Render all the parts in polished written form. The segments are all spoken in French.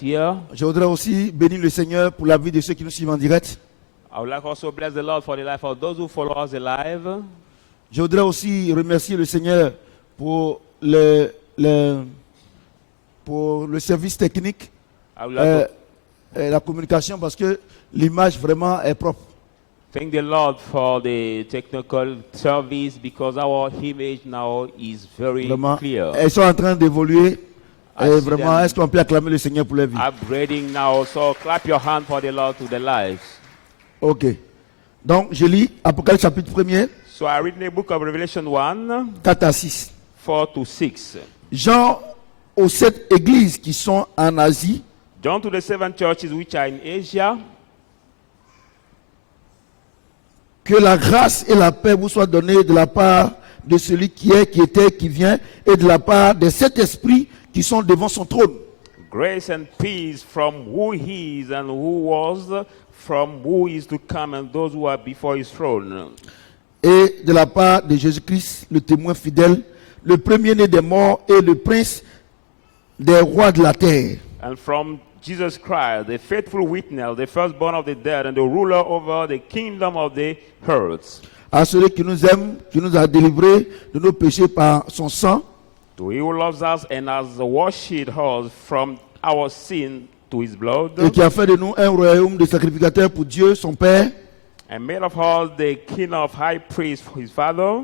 here. Je voudrais aussi bénir le Seigneur pour la vie de ceux qui nous suivent en direct. I would like also bless the Lord for the life of those who follow us alive. Je voudrais aussi remercier le Seigneur pour pour le service technique, I would like la communication, parce que l'image vraiment est propre. to thank the Lord for the technical service because our image now is very Vraiment, clear. elles sont en train d'évoluer. I Et see vraiment, them est-ce qu'on peut acclamer le Seigneur pour leur vie? upgrading now, so clap your hand for the Lord to the lives. Ok. Donc, je lis Apocalypse chapitre 1er, So I read in the book of Revelation 1, 4 à 6. 4 to 6. Jean aux 7 églises qui sont en Asie, John to the 7 churches which are in Asia. que la grâce et la paix vous soient données de la part de celui qui est, qui était, qui vient, et de la part des 7 esprits qui sont devant son trône. Grace and peace from who he is and who was, from who is to come, and those who are before his throne. Et de la part de Jésus-Christ, le témoin fidèle, le premier-né des morts et le prince des rois de la terre. And from Jesus Christ, the faithful witness, the firstborn of the dead, and the ruler over the kingdom of the earth. À celui qui nous aime, qui nous a délivrés de nos péchés par son sang, To he who loves us and has washed us from our sin to his blood, et qui a fait de nous un royaume de sacrificateurs pour Dieu, son Père. and made of us the kingdom of high priest for his Father.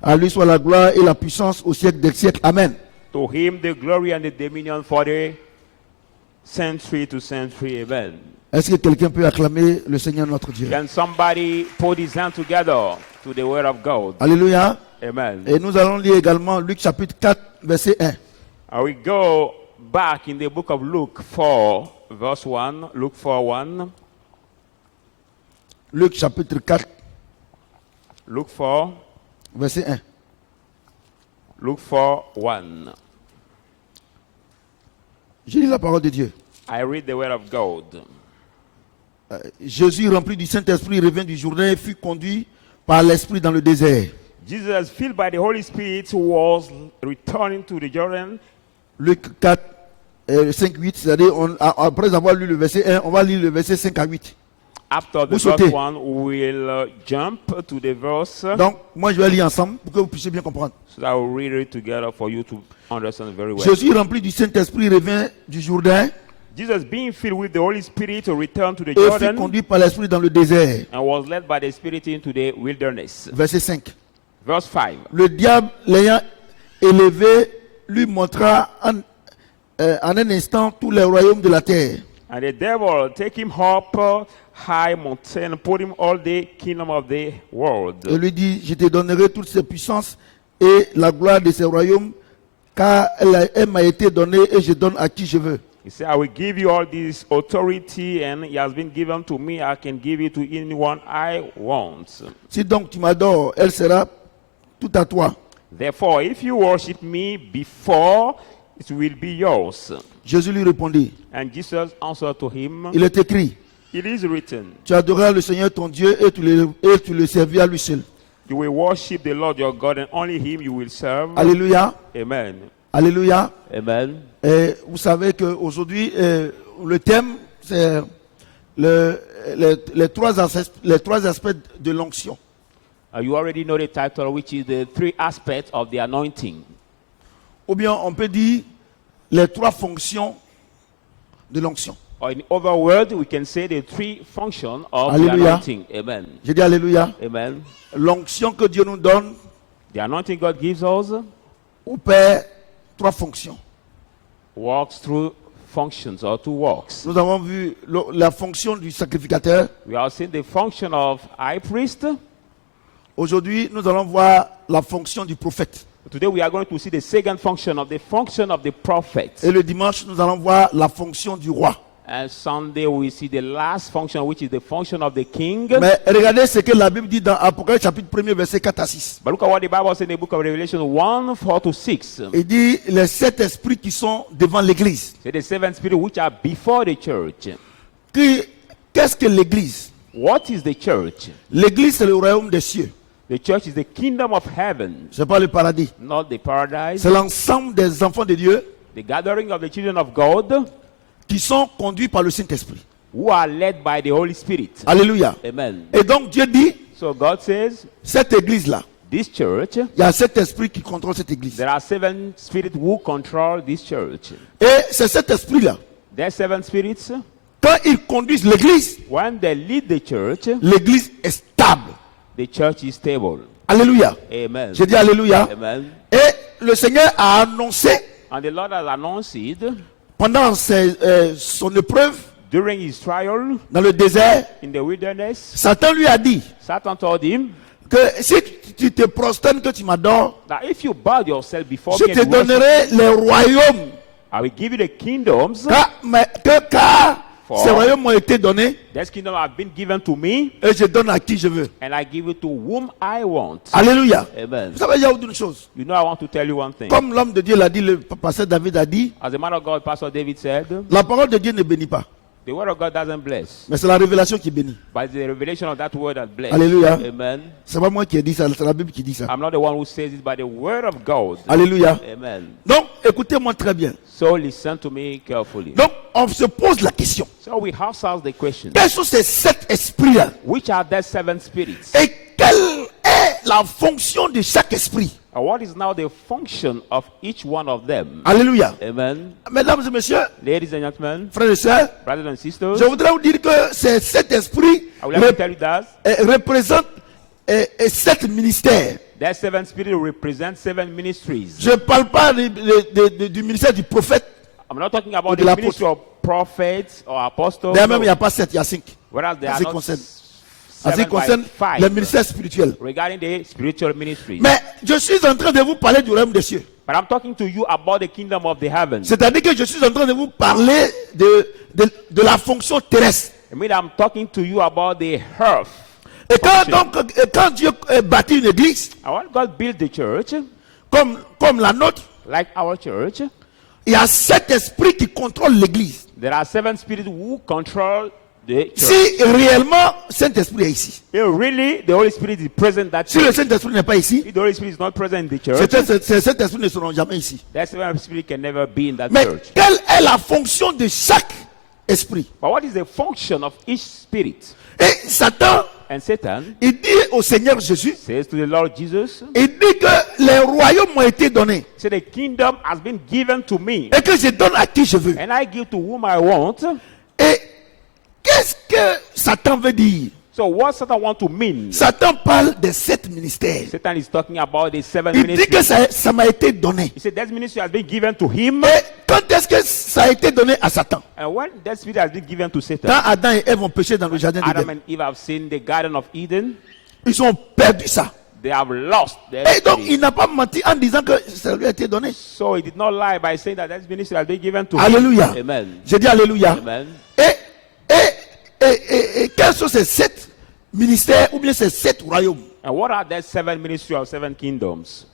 À lui soit la gloire et la puissance au siècle des siècles. Amen. To him the glory and the dominion for the century to century. Amen. Est-ce que quelqu'un peut acclamer le Seigneur notre Dieu? Can somebody put his hand together to the word of God? Alléluia. Amen. Et nous allons lire également Luc chapitre 4, verset 1. I will go back in the book of Luke 4, verse 1. Luke 4, 1. Luc chapitre 4, Luke 4, verset 1. Luke 4, 1. Je lis la parole de Dieu. I read the word of God. Jésus, rempli du Saint-Esprit, revint du Jourdain et fut conduit par l'Esprit dans le désert. Jesus, filled by the Holy Spirit, was returning to the Jordan. Luc 4, 5, 8, c'est-à-dire après avoir lu le verset 1, on va lire le verset 5 à 8. After the Vous verse sautez. 1, we will jump to the verse. Donc, moi je vais lire ensemble pour que vous puissiez bien comprendre. So I will read it together for you to understand very well. Jésus, rempli du Saint-Esprit, revint du Jourdain Jesus, being filled with the Holy Spirit, returned to the et fut Jordan conduit par l'Esprit dans le désert. and was led by the Spirit into the wilderness. Verset 5. Verse 5. Le diable, l'ayant élevé, lui montra en un instant tous les royaumes de la terre. And the devil take him up high mountain, put him all the kingdom of the world. Et lui dit, je te donnerai toutes ces puissances et la gloire de ces royaumes, car elle m'a été donnée et je donne à qui je veux. He said, I will give you all this authority, and it has been given to me. I can give it to anyone I want. Si donc tu m'adores, elle sera tout à toi. Therefore, if you worship me before, it will be yours. Jésus lui répondit, And Jesus answered to him, il est écrit, it is written, tu adoreras le Seigneur ton Dieu et tu le serviras lui seul. you will worship the Lord your God, and only him you will serve. Alléluia. Amen. Alléluia. Amen. Et vous savez qu'aujourd'hui, le thème, c'est les trois aspects de l'onction. You already know the title, which is the 3 aspects of the anointing. Ou bien on peut dire les 3 fonctions de l'onction. Or in other words, we can say the 3 functions of the Hallelujah. anointing. Amen. J'ai dit Alléluia. Amen. L'onction que Dieu nous donne The anointing God gives us opère 3 fonctions. works through functions or 2 works. Nous avons vu la fonction du sacrificateur. We have seen the function of high priest. Aujourd'hui, nous allons voir la fonction du prophète. Today we are going to see the second function of the prophet. Et le dimanche, nous allons voir la fonction du roi. And Sunday we see the last function, which is the function of the king. Mais regardez ce que la Bible dit dans Apocalypse chapitre 1er, verset 4 à 6. But look at what the Bible says in the book of Revelation 1, 4 to 6. Il dit les 7 esprits qui sont devant l'église. Say the 7 spirits which are before the church. Qu'est-ce que l'église? What is the church? L'église, c'est le royaume des cieux. The church is the kingdom of heaven, Ce n'est pas le paradis. not the paradise. C'est l'ensemble des enfants de Dieu The gathering of the children of God qui sont conduits par le Saint-Esprit. who are led by the Holy Spirit. Alléluia. Amen. Et donc Dieu dit, So God says, cette église-là, this church, il y a cet esprit qui contrôle cette église. there are 7 spirits who control this church. Et c'est cet esprit-là, There are 7 spirits. quand ils conduisent l'église, When they lead the l'église est stable. church is stable. Alléluia. Amen. J'ai dit Alléluia. Amen. Et le Seigneur a annoncé And the Lord has announced pendant son épreuve during his trial dans le désert, in the wilderness, Satan lui a dit Satan told him que si tu te prosternes, que tu m'adores, that if you bow yourself before je me te and worship, donnerai les royaumes. I will give you the kingdoms. Car For- ces royaumes m'ont été donnés This kingdom have been given to me, et je donne à qui je veux. and I give it to whom I want. Alléluia. Amen. Vous savez, il y a une chose. You know, I want to tell you one thing. Comme l'homme de Dieu l'a dit, le pasteur David a dit, As a man of God, Pastor David said, la parole de Dieu ne bénit pas, the word of God doesn't bless, mais c'est la révélation qui bénit. but it's the revelation of that word that bless. Alléluia. Amen. C'est pas moi qui ai dit ça, c'est la Bible qui dit ça. I'm not the one who says it, but the word of God. Alléluia. Amen. Donc, écoutez-moi très bien. So listen to me carefully. Donc, on se pose la question. So we house out the question. Quels sont ces 7 esprits-là? Which are the 7 spirits? Et quelle est la fonction de chaque esprit? And what is now the function of each one of them? Alléluia. Amen. Mesdames et messieurs, Ladies and gentlemen, frères et sœurs, brothers and sisters, je voudrais vous dire que ces 7 esprits I would like to tell you that représentent 7 ministères. that 7 spirits represent 7 ministries. Je ne parle pas du ministère du prophète. I'm not talking about de the l'apôtre. ministry of prophets or apostles. D'ailleurs, même il no. n'y a pas 7, il y a 5. Whereas they En are ce qui not concerne, en ce 7 qui concerne by 5 le ministère spirituel. regarding the spiritual ministry. Mais je suis en train de vous parler du royaume des cieux. But I'm talking to you about the kingdom of the heavens. C'est-à-dire que je suis en train de vous parler de la fonction terrestre. I mean, I'm talking to you about the earth. Et quand Dieu bâtit une église, And when God built the church, comme la nôtre, like our church, il y a 7 esprits qui contrôlent l'église. there are 7 spirits who control the church. Si réellement Saint-Esprit est ici, If really the Holy Spirit is present that si le church, Saint-Esprit n'est pas ici, if the Holy Spirit is not present in the church, ces Saint-Esprit ne seront jamais ici. that 7 spirit can never be in that Mais church. quelle est la fonction de chaque esprit? But what is the function of each spirit? Et Satan, And Satan il dit au Seigneur Jésus, says to the Lord Jesus, il dit que les royaumes m'ont été donnés say the kingdom has been given to me, et que je donne à qui je veux. and I give to whom I want. Et qu'est-ce que Satan veut dire? So what Satan want to mean? Satan parle des 7 ministères. Satan is talking about the 7 Il dit que ministries. ça m'a été donné. He said that ministry has been given to him. Et quand est-ce que ça a été donné à Satan? And when that spirit has been given to Satan, Quand Adam et Ève ont péché dans le jardin Adam d'Éden, and Eve have seen the Garden of Eden, ils ont perdu ça. they have lost their Et donc, spirit. il n'a pas menti en disant que ça lui a été donné. So he did not lie by saying that that ministry has been given to Alléluia. him. Amen. J'ai dit Alléluia. Amen. Et quels sont ces 7 ministères ou bien ces 7 royaumes? And what are the 7 ministries or 7 kingdoms?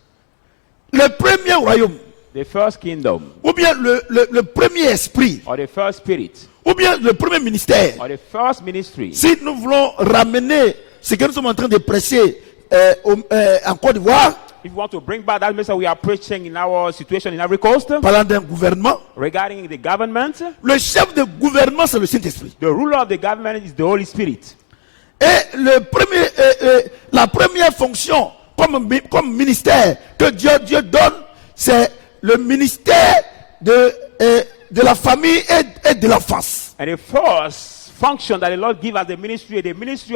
Le premier royaume, The first kingdom, ou bien le premier esprit, or the first spirit, ou bien le premier ministère. or the first ministry. Si nous voulons ramener ce que nous sommes en train de prêcher en Côte d'Ivoire, If you want to bring back that message we are preaching in our situation in Ivory Coast, parlant d'un gouvernement, regarding the government, le chef de gouvernement, c'est le Saint-Esprit. the ruler of the government is the Holy Spirit. Et la première fonction comme ministère que Dieu donne, c'est le ministère de la famille et de l'enfance. And the first function that the Lord gives as the ministry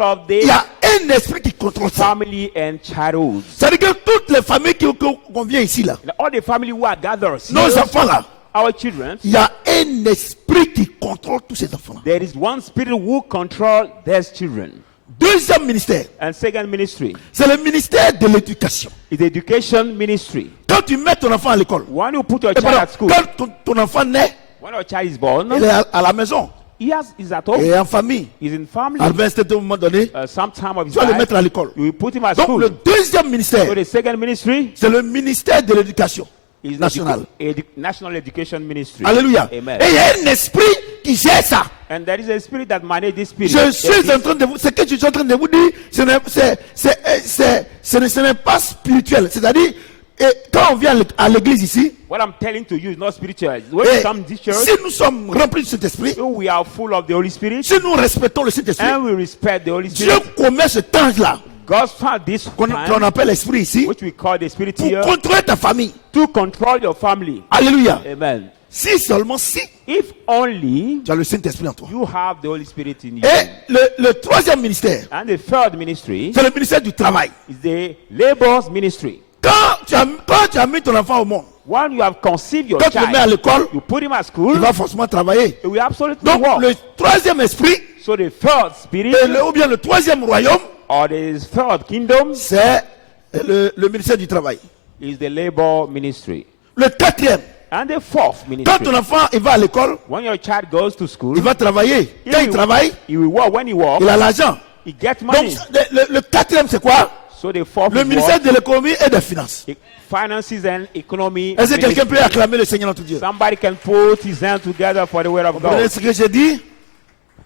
of Il y the a un esprit qui contrôle ça. family and childhood. C'est-à-dire que toutes les familles qu'on vient ici, là, And all the family who are gathered, nos here, enfants là, our children, il y a un esprit qui contrôle tous ces enfants-là. there is one spirit who controls their children. Deuxième ministère, And second ministry c'est le ministère de l'éducation. is the education ministry. Quand tu mets ton enfant à l'école, When you put your et child pardon, at school, quand ton enfant naît, when your child is born, il est à la maison, he's at home, et en famille. he's in family. À un certain moment donné, Sometime of his tu vas le life, mettre à l'école. you will put him at Donc school. le deuxième ministère, So the second ministry c'est le ministère de l'éducation is the nationale. national education ministry. Alléluia. Amen. Et il y a un esprit qui gère ça. And there is a spirit that manages this spirit. Je suis en train de vous, ce que je suis en train de vous dire, ce n'est pas spirituel. C'est-à-dire, Et quand on vient à l'église ici, What I'm telling to you is not spiritual. When you et come to this church, si nous sommes remplis du Saint-Esprit, we are full of the Holy Spirit, si nous respectons le Saint-Esprit, and we respect the Holy Dieu Spirit. commet cet ange-là, God found this qu'on man, appelle l'Esprit ici, which we call the Spirit pour here, contrôler ta famille. to control your family. Alléluia. Amen. Si seulement si If only tu as le Saint-Esprit en toi. you have the Holy Spirit in you. Et le troisième ministère, And the third ministry c'est le ministère du travail. is the labor's ministry. Quand tu as mis ton enfant au monde, When you have conceived your quand tu le mets à child, l'école, you put him at il school, va forcément travailler. he will absolutely Donc work. le troisième esprit, So the third spirit, ou bien le troisième royaume, or the third kingdom, c'est le ministère du travail. is the labor ministry. Le quatrième, And the fourth quand ministry, ton enfant il va à l'école, when your child goes to school, il va travailler. Quand il travaille, he will work. When he works, il a l'argent. he gets Donc money. le quatrième, c'est quoi? So the fourth Le is ministère what? de l'économie et des finances. Finances and economy. Est-ce que quelqu'un ministry. peut acclamer le Seigneur notre Dieu? Somebody can put his hand together for the word of Vous comprenez God. ce que j'ai dit?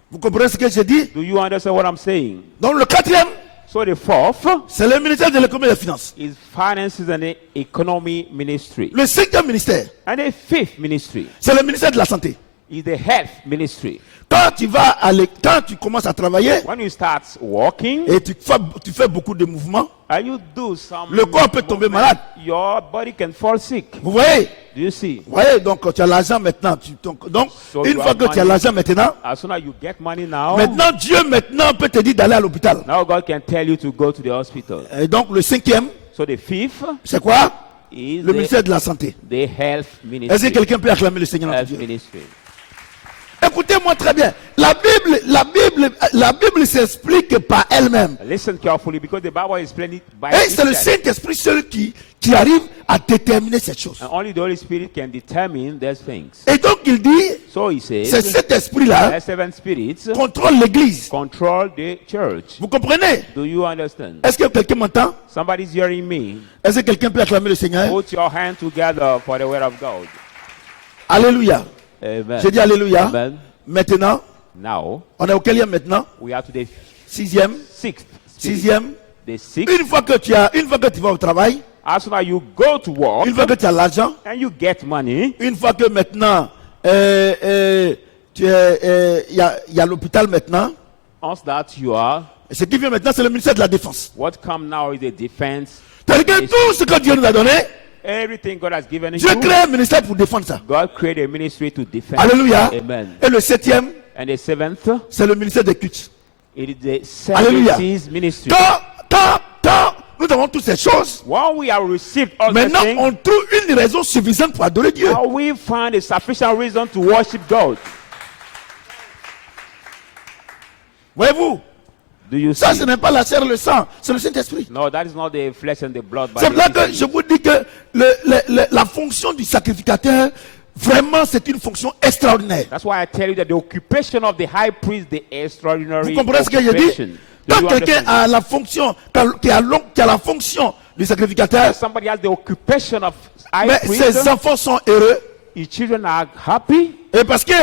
Vous comprenez ce que j'ai dit? Do you understand what I'm saying? Donc le quatrième, So the fourth c'est le ministère de l'économie et des finances. is finances and the economy ministry. Le cinquième ministère, And the fifth ministry c'est le ministère de la santé. is the health ministry. Quand tu commences à travailler When you start walking et tu fais beaucoup de mouvements, and you do some le corps peut tomber movement, malade. your body can fall sick. Vous voyez? Do you see? Vous voyez, donc tu as l'argent maintenant. Donc, So une you fois have que tu as money. l'argent maintenant, As soon as you get money now, Dieu peut te dire d'aller à l'hôpital. now God can tell you to go to the hospital. Et donc le cinquième, So the fifth c'est quoi? is Le ministère de la santé. the health Est-ce que ministry. quelqu'un peut acclamer le Seigneur notre Health Dieu? ministry. Écoutez-moi très bien. La Bible s'explique par elle-même. Listen carefully because the Bible is explaining it by Et c'est le itself. Saint-Esprit seul qui arrive à déterminer cette chose. And only the Holy Spirit can determine those things. Et donc il dit, So he c'est says, cet esprit-là the seven spirits contrôle l'église. control the church. Vous comprenez? Do you understand? Est-ce que quelqu'un m'entend? Somebody's hearing me. Est-ce que quelqu'un peut acclamer le Seigneur? Put your hand together for the word of God. Alléluia. Amen. J'ai dit Alléluia. Amen. Maintenant, Now on est au quatrième maintenant? we are to the Sixième. sixth spirit. Sixième. The sixth. Une fois que tu vas au travail, As soon as you go to work une fois que tu as l'argent, and you get money, une fois que maintenant, il y a l'hôpital maintenant, once that you are, et ce qui vient maintenant, c'est le ministère de la Défense. what come now is the defense. C'est-à-dire que tout ce que Dieu nous a donné, Everything God has given Dieu you, crée un ministère pour défendre ça. God created a ministry to defend. Alléluia. Amen. Et le septième, And the seventh, c'est le ministère des cultes. it is the Alléluia. services ministry. Quand nous avons toutes ces choses, When we have received all these maintenant things, on trouve une raison suffisante pour adorer Dieu. now we find a sufficient reason to worship God. Voyez-vous? Do you Ça, see? ce n'est pas la chair et le sang, c'est le Saint-Esprit. No, that is not the flesh and the blood. But C'est the là que Spirit. je vous dis que la fonction du sacrificateur, vraiment, c'est une fonction extraordinaire. That's why I tell you that the occupation of the high priest, the extraordinary Vous comprenez ce que je occupation. dis? Do Quand you quelqu'un understand? a la fonction, qui a la fonction du sacrificateur, Somebody has the occupation of high mais priest, ses enfants sont heureux. his children are happy. Et parce que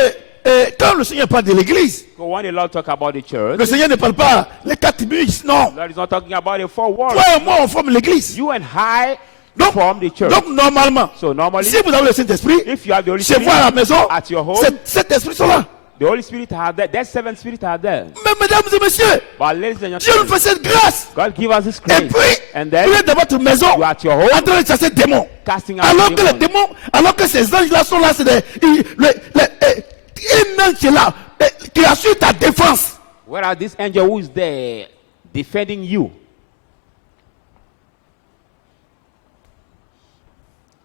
quand le Seigneur parle de l'église, So when the Lord talk about the church, le Seigneur ne parle pas les quatre tribus, non. the Lord is not talking about the four worlds. Toi et moi, on forme l'église. You and I Donc, form the church. donc normalement, So normally, si vous avez le Saint-Esprit, if you have the Holy chez Spirit vous à la maison, at your home, cet esprit sont là. the Holy Spirit are there. That seven spirits are there. Mais mesdames et messieurs, But ladies and Dieu nous gentlemen, fait cette grâce. God give us this Et grace. puis, And vous êtes then dans votre maison, you are at your home en train de chasser des démons. casting out Alors que les demons. démons, alors que ces anges-là sont là, c'est un ange qui est là, qui assure ta défense. Where are this angel who is there defending you?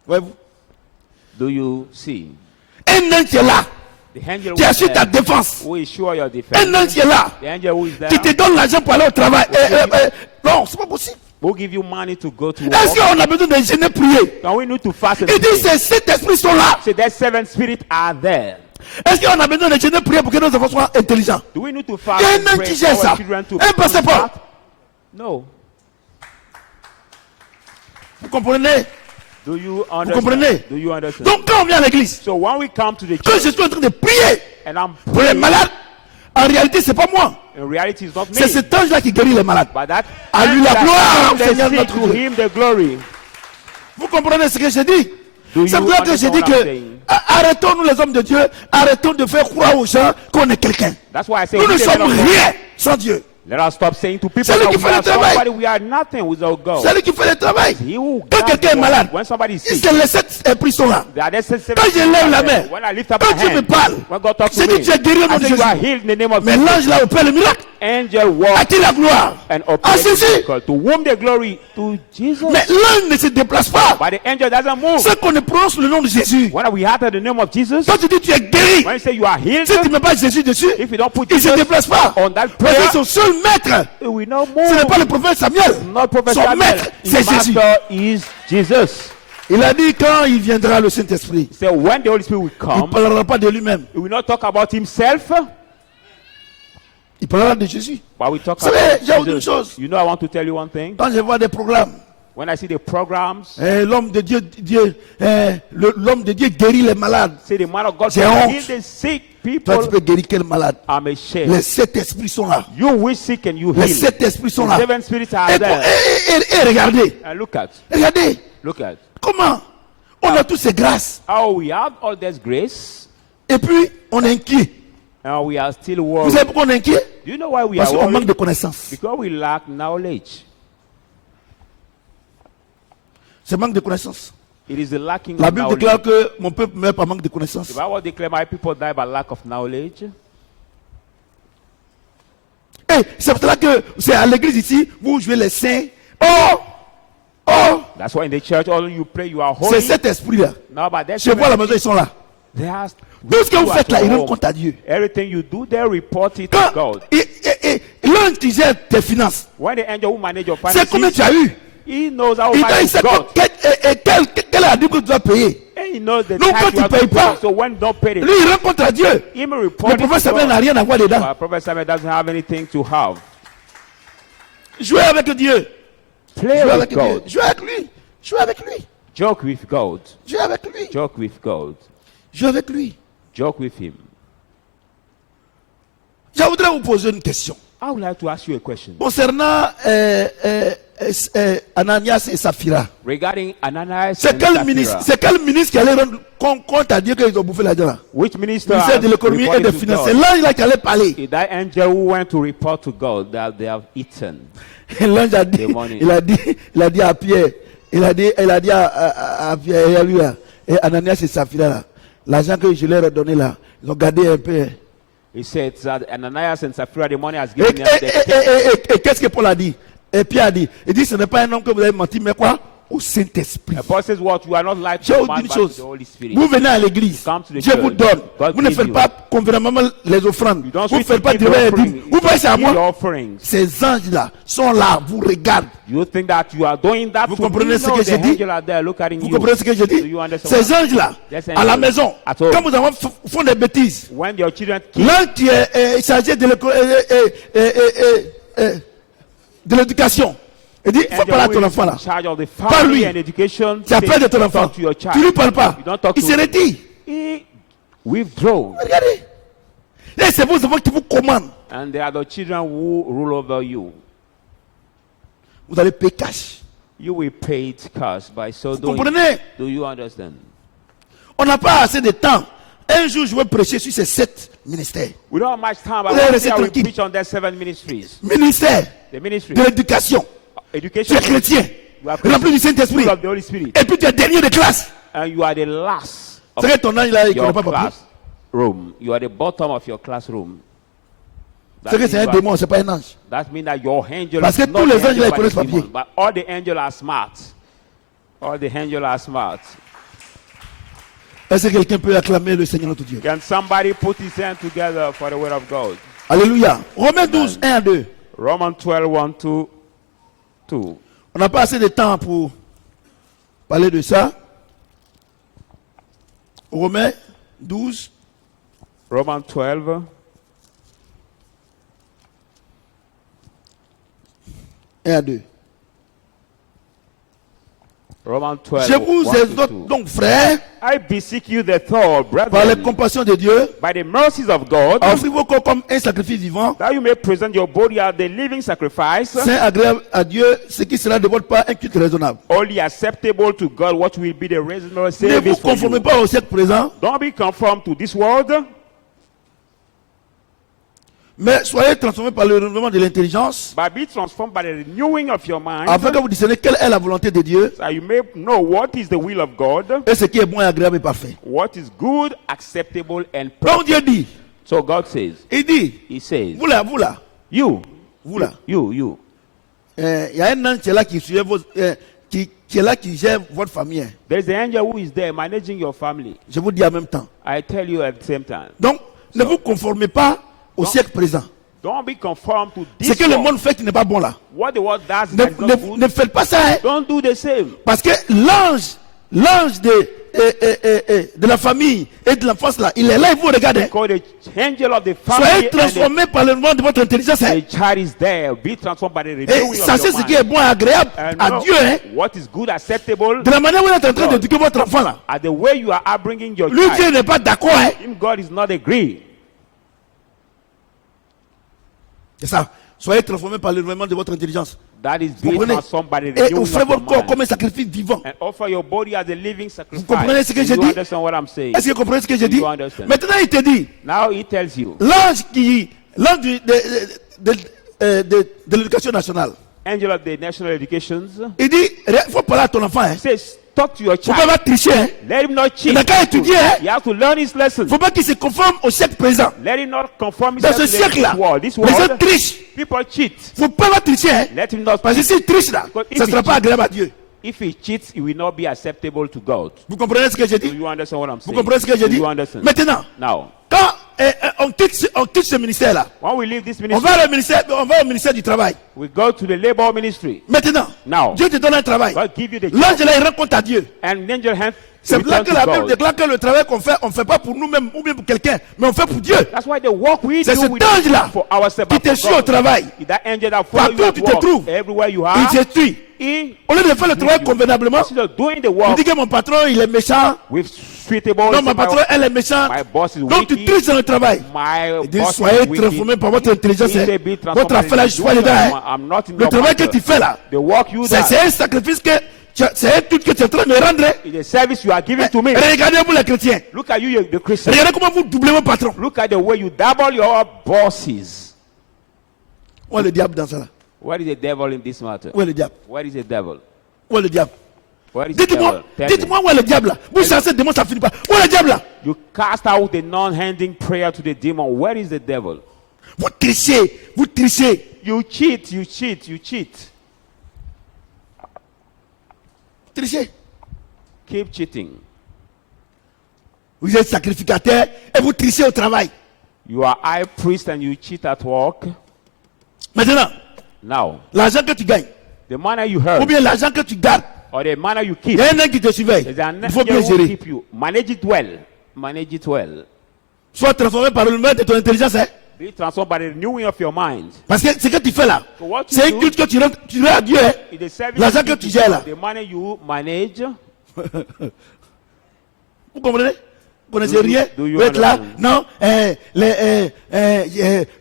Voyez-vous? Do you see? Un ange qui est là, The angel who qui is assure ta there défense. who is sure your Un defense. ange qui est là, The angel who is there qui te donne l'argent pour aller au travail. Non, c'est pas possible. who give you money to go to Est-ce work. qu'on a besoin de jeûner, prier? Can we need to fast and Il dit, pray? ces sept esprits sont là. So that seven spirits are there. Est-ce qu'on a besoin de jeûner, prier pour que nos enfants soient intelligents? Do we need to Il fast y a and un ange pray qui for gère our ça. children to Un passeport. fast? No. Vous comprenez? Do you comprenez? understand? Do you understand? Donc quand on vient à l'église, So when we come to the quand je church suis en train de prier and I'm pour les praying, malades, en réalité, c'est pas moi. in reality it's not C'est me. cet ange-là qui guérit les malades. But that À lui la that gloire, heals the Seigneur sick, notre to Dieu. him the glory. Vous comprenez ce que je dis? Do C'est you pour ça que je understand dis what I'm que saying? arrêtons-nous les hommes de Dieu, arrêtons de faire croire aux gens qu'on est quelqu'un. That's why I say Nous we ne the men sommes of God, rien sans Dieu. let us stop saying to people C'est lui that qui we fait le are travail. somebody, we are nothing without God. C'est lui qui fait le travail. He who Quand does quelqu'un est the work. malade, When somebody is sick, c'est les 7 esprits sont là. there are the seven Quand je lève la main, when I lift up quand my Dieu me hand, parle, when God talks c'est to que me, tu es guéri au nom I de say you are Jésus. healed in the name of Mais Jesus. l'ange là opère le miracle. Angel À walk qui la gloire? and À operate Jésus. the miracle. To whom the glory? To Jesus. Mais l'ange ne se déplace pas. But the angel doesn't move. C'est qu'on ne prononce le nom de Jésus. When we utter the name of Jesus, Quand tu dis tu es guéri, when you say you are healed, si tu ne mets pas Jésus dessus, if you don't put il ne se Jesus déplace pas. on that Parce prayer, que son seul maître, it will not ce n'est pas le move. prophète Samuel. Not Prophet Son Samuel. maître, c'est His Jésus. master is Jesus. Il a dit quand il viendra le Saint-Esprit, So when the Holy Spirit will il ne come, parlera pas de lui-même. he will not talk about himself, Il parlera de Jésus. but we talk Vous savez, il y a about autre Jesus. chose. You know, I want to tell you one thing. Quand je vois des programmes, When I see the programs, l'homme de l'homme de Dieu guérit les malades. say the man of God J'ai can honte. heal the sick Toi, tu people, peux guérir quel malade? I'm ashamed. Les 7 esprits sont là. You wish sick and you Les heal. 7 esprits sont The là. seven spirits are Et, there. et regardez, And look at comment on a toutes ces grâces. how we have all this grace, Et puis, on est inquiet. and we are still Vous worried. savez pourquoi on est inquiet? Do you know why we Parce are qu'on manque worried? de connaissances. Because we lack knowledge. C'est manque de connaissances. It is the lacking La of Bible knowledge. déclare que mon peuple meurt par manque de connaissances. The Bible declares my people die by lack of knowledge. Et c'est pour cela que c'est à l'église ici, vous jouez les saints. Oh! Oh! That's why in the church, all you pray, you are C'est holy. cet esprit-là. Now, but that's Je vois à la maison, ils sont là. Tout ce que vous faites là, ils rendent compte à Dieu. Everything you do, they report it to Quand God. l'ange qui gère tes finances, When the angel who manage your c'est combien finances, tu as eu. he knows how Il much il you sait got. quel a dit que tu dois payer. And he knows the Donc, tax quand you tu have to payes pas, pay. So when you don't pay Lui, it, il rend compte à Dieu. him Le report it prophète to Samuel n'a God. rien à voir dedans. But Prophet Samuel doesn't have anything to have. Jouez avec Dieu. Play Jouez with avec Dieu. God. Jouez avec lui. Jouez avec lui. Joke with God. Jouez avec lui. Joke with God. Jouez avec lui. Joke with him. Je voudrais vous poser une question. I would like to ask you a question Concernant Ananias et Saphira. regarding Ananias C'est and quel ministre qui allait rendre compte à Dieu qu'ils ont bouffé l'argent? Which minister Le ministère de has l'économie et reported des to finances. God? C'est l'ange là qui allait parler. Is that angel who went to report to God that they have eaten? Et l'ange a dit, The money. il a dit à Pierre, il a dit à Pierre et à lui, là, et Ananias et Saphira, là, l'argent que je leur ai donné là, ils ont gardé un peu. He said that Ananias and Sapphira, the money has Et, given them the qu'est-ce que Paul a dit? Et Pierre a dit, il dit, ce n'est pas un homme que vous avez menti, mais quoi? Au Saint-Esprit. Paul says what? You are not like Je vous man, dis une but chose. the Holy Spirit. Vous venez à l'église, Come to the Dieu church. vous donne. God Vous ne gives faites you. pas convenablement les offrandes. You don't Vous ne switch faites to pas give de your vrai offering. Vous voyez, c'est à Give your moi. offerings. Ces anges-là sont là, vous regardent. You think that you are doing that Vous to comprenez me? ce No, que the j'ai dit? angel are there looking Vous you. comprenez ce que je Do dis? you understand? Ces anges-là, Yes, à la angels. maison, At home. quand vos enfants font des bêtises, When your children kill, l'un qui est chargé de l'éducation, il dit, il faut angel parler à who ton is enfant là. in charge of the Pas lui. family and education, Tu appelles de ton don't enfant. talk to your child. Tu lui parles pas. You don't talk Il to se him. retire. He withdraw. Regardez. Et c'est vos enfants qui vous commandent. And they are the children who rule over you. Vous allez payer cash. You will pay it cash by so Vous doing. comprenez? Do you understand? On n'a pas assez de temps. Un jour, je vais prêcher sur ces 7 ministères. We don't have much time, but Vous allez one rester day I will tranquille. preach on their 7 ministries. Ministère The ministry, de l'éducation. Tu education, es chrétien. you are Rempli du Saint-Esprit. full of the Holy Spirit, Et puis tu es dernier de classe. and you are the last of C'est que ton ange là, il ne your connaît pas papier. classroom. You are the bottom of your classroom. C'est que c'est un démon, c'est pas un ange. That means that your angel Parce que is not tous les the anges, angel, là, ils but connaissent the demon. papier. But all the angels are smart. All the angels are smart. Est-ce que quelqu'un peut acclamer le Seigneur notre Dieu? Can somebody put his hand together for the word of God? Alléluia. Romains 12, 1 à 2. Romans 12, 1 to 2. On n'a pas assez de temps pour parler de ça. Romains 12, Romans 12, 1 à 2. Romans 12. Je vous 1 to exhorte 2. donc, frères, I beseech you therefore, par les brethren, compassions de Dieu, by the mercies of God, à offrir vos corps comme un sacrifice vivant, that you may present your body as the living sacrifice, saint, agréable à Dieu, ce qui sera de votre part un culte raisonnable. only acceptable to God, what will be the reasonable Ne vous service for conformez you. pas au siècle présent, Don't be conformed to this world, mais soyez transformés par le renouvellement de l'intelligence, but be transformed by the renewing of your mind, afin que vous discerniez quelle est la volonté de Dieu, that you may know what is the will of God, et ce qui est bon et agréable et parfait. what is good, acceptable, and Donc perfect. Dieu dit, So God says, il dit, He says, vous là, you, vous là, you, il y a un ange qui est là qui suit qui est là qui gère votre famille. Hein. there's the angel who is there managing your family. Je vous dis en même temps. I tell you at the same time. Donc, ne vous conformez pas au siècle présent. Don't be conformed to Ce this que le world. monde fait qui n'est pas bon là. What the world does Ne, that is not ne- good. ne faites pas ça. Hein. Don't do the same. Parce que l'ange de la famille et de l'enfance là, il est là, il vous regarde. Hein. Because the angel of the family Soyez and transformés par le renouvellement de votre intelligence. Hein. the child is there. Be transformed by the Et renewing of sachez your ce qui est mind. bon et agréable And à know Dieu. Hein. what is good, acceptable. De la manière où vous êtes en train d'éduquer votre enfant là. At the way you are bringing your Lui, Dieu child. n'est pas d'accord. Hein. Him, God is not agree. C'est ça. Soyez transformés par le renouvellement de votre intelligence. That is Vous be comprenez? transformed by the Et renewing offrez of your votre corps mind. comme un sacrifice vivant. And offer your body as a living sacrifice. comprenez ce que Do je you dis? understand what I'm saying? Est-ce que vous comprenez ce que je dis? You understand. Maintenant, il te dit, Now he tells you, l'ange de l'éducation nationale, angel of the national educations, il dit, il faut parler à ton enfant. Hein. says, talk to your Il ne faut child. pas tricher. Hein. Let him not cheat. Il n'a qu'à étudier. Hein. He has to learn his lesson. Il ne faut pas qu'il se conforme au siècle présent. Let him not conform Dans himself ce to siècle-là, this world. This les gens world, trichent. people cheat. Il ne faut pas tricher. Hein. Let him not Parce que cheat. s'il triche là, Because if ça ne he sera pas cheats- agréable à Dieu. If he cheats, he will not be acceptable to God. Vous comprenez ce que je Do dis? you understand what I'm Vous saying? comprenez ce que je Do dis? you understand? Maintenant, Now, quand on quitte ce ministère-là, when we leave this on ministry, va au ministère du travail. we go to the labor ministry. Maintenant, Now, Dieu te donne un travail. God give you the job. L'ange là, il rend compte à Dieu. And angel hand C'est là return que to la Bible God. déclare que le travail qu'on fait, on ne fait pas pour nous-mêmes ou bien pour quelqu'un, mais on fait pour Dieu. That's why the work we C'est do, cet we don't do ange-là for ourselves, qui but te for suit au God. travail. That angel that follow you Partout où at tu te work, trouves, everywhere you il are, t'instruit. he Au lieu de faire le travail convenablement, instead of doing the il work dit que mon patron, il est méchant. with suitable, Non, mon patron, elle est méchante. my boss is Donc tu wicked, triches dans le travail. my Il dit, boss soyez is wicked. transformés par votre intelligence. He Hein. say, be transformed Votre by affaire là, the je suis pas dedans. renewing. Hein. I'm not in Le your travail que matter. tu fais là, The work you do, c'est un sacrifice c'est un truc que tu es en train de me rendre. Hein. is a service you are giving to me. Regardez-vous les chrétiens. Look at you, the Christian. Regardez comment vous doublez mon patron. Look at the way you double your bosses. Où est le diable dans ça là? Where is the devil in this matter? Où est le diable? Where is the devil? Où est le diable? Where is the Dites-moi, devil? Tell me. dites-moi où est le diable là? Vous chassez le démon, ça finit pas. Où est le diable là? You cast out the non-handing prayer to the demon. Where is the devil? Vous trichez, vous trichez. You cheat, you cheat, you cheat. Trichez. Keep cheating. Vous êtes sacrificateur et vous trichez au travail. You are high priest and you cheat at work. Maintenant, Now, l'argent que tu gagnes, the money you ou earn bien l'argent que tu gardes, or the money you il keep, y a un homme qui te surveille. there's an Il faut bien angel who gérer. keep you. Manage it well. Manage it well. Sois transformé par le renouvellement de ton intelligence. Hein? Be transformed by the renewing of your mind. Parce que ce que tu fais là, So what you c'est un do- culte que tu rends à Dieu. Hein? In the service L'argent you que give tu to gères God, là. the money you manage, Vous comprenez? Vous connaissez rien? do you Vous êtes là? understand? Non,